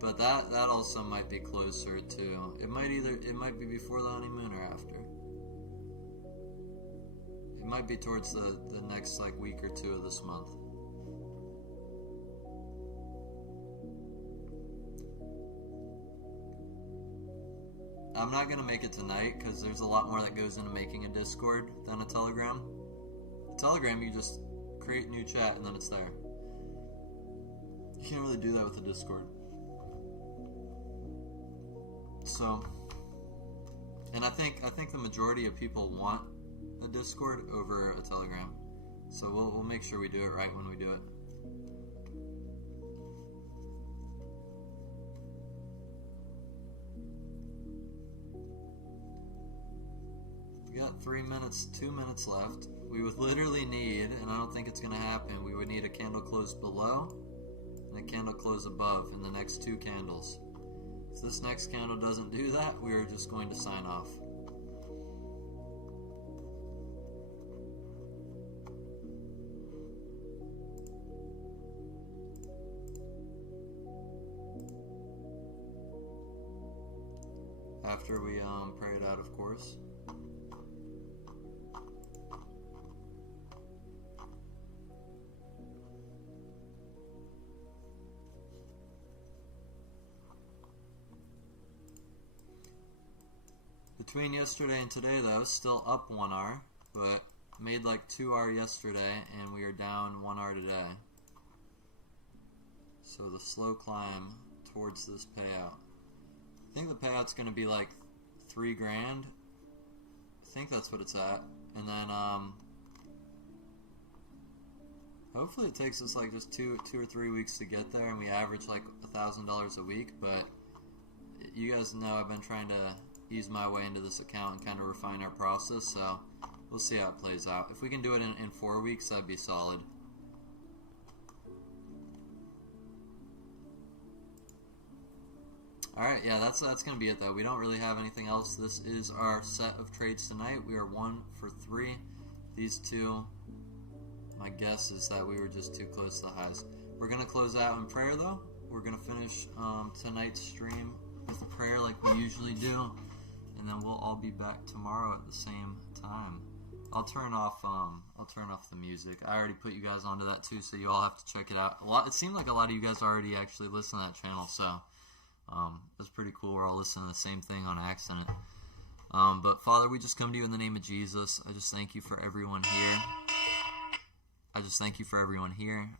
But that also might be closer to. It might be before the honeymoon or after. It might be towards the next like week or 2 of this month. I'm not going to make it tonight because there's a lot more that goes into making a Discord than a Telegram. A Telegram, you just create new chat and then it's there. You can't really do that with a Discord. So, And I think the majority of people want a Discord over a Telegram. So we'll make sure we do it right when we do it. We got 3 minutes, 2 minutes left. We would literally need, and I don't think it's going to happen, we would need a candle close below and a candle close above in the next 2 candles. If this next candle doesn't do that, we are just going to sign off. After we pray it out, of course. Between yesterday and today, though, still up 1 hour, but made like 2 hours yesterday, and we are down 1 hour today. So the slow climb towards this payout. I think the payout's going to be like $3 grand. I think that's what it's at. And then hopefully it takes us like just two or 3 weeks to get there, and we average like $1,000 a week. But you guys know I've been trying to ease my way into this account and kind of refine our process, so we'll see how it plays out. If we can do it in 4 weeks, that'd be solid. Alright, yeah, that's going to be it, though. We don't really have anything else. This is our set of trades tonight. We are 1 for 3. These two, my guess is that we were just too close to the highs. We're going to close out in prayer, though. We're going to finish tonight's stream with a prayer like we usually do, and then we'll all be back tomorrow at the same time. I'll turn off the music. I already put you guys onto that too, so you all have to check it out. It seemed like a lot of you guys already actually listen to that channel, so it's pretty cool. We're all listening to the same thing on accident. But Father, we just come to you in the name of Jesus. I just thank you for everyone here. I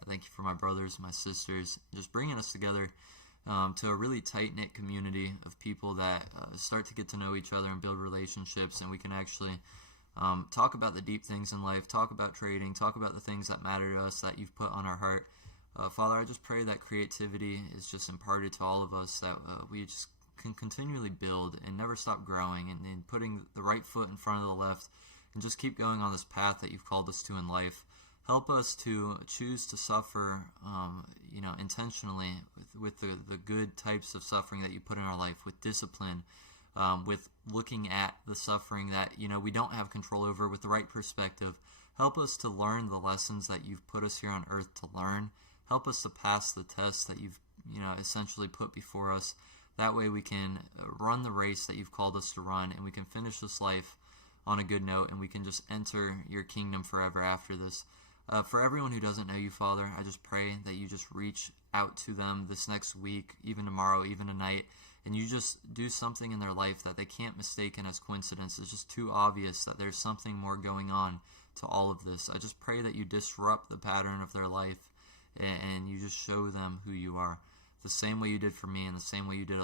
thank you for my brothers, my sisters, just bringing us together to a really tight-knit community of people that start to get to know each other and build relationships, and we can actually talk about the deep things in life, talk about trading, talk about the things that matter to us that you've put on our heart. Father, I just pray that creativity is just imparted to all of us, that we just can continually build and never stop growing, and putting the right foot in front of the left, and just keep going on this path that you've called us to in life. Help us to choose to suffer, intentionally with the good types of suffering that you put in our life, with discipline, with looking at the suffering that we don't have control over with the right perspective. Help us to learn the lessons that you've put us here on earth to learn. Help us to pass the tests that you've essentially put before us. That way we can run the race that you've called us to run, and we can finish this life on a good note, and we can just enter your kingdom forever after this. For everyone who doesn't know you, Father, I just pray that you just reach out to them this next week, even tomorrow, even tonight, and you just do something in their life that they can't mistake as coincidence. It's just too obvious that there's something more going on to all of this. I just pray that you disrupt the pattern of their life, and you just show them who you are, the same way you did for me, and the same way you did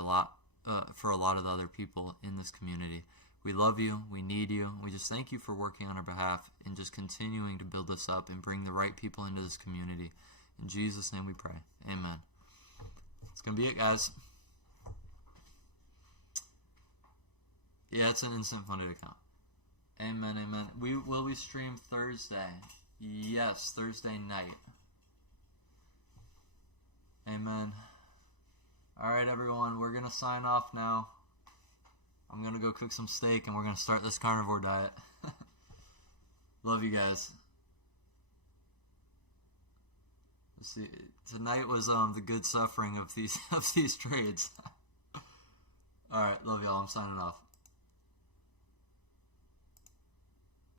for a lot of the other people in this community. We love you. We need you. We just thank you for working on our behalf and just continuing to build us up and bring the right people into this community. In Jesus' name we pray. Amen. That's going to be it, guys. Yeah, it's an instant funded account. Amen, amen. Will we stream Thursday? Yes, Thursday night. Amen. Alright, everyone, we're going to sign off now. I'm going to go cook some steak, and we're going to start this carnivore diet. Love you guys. Let's see. Tonight was the good suffering of these trades. Alright, love y'all. I'm signing off.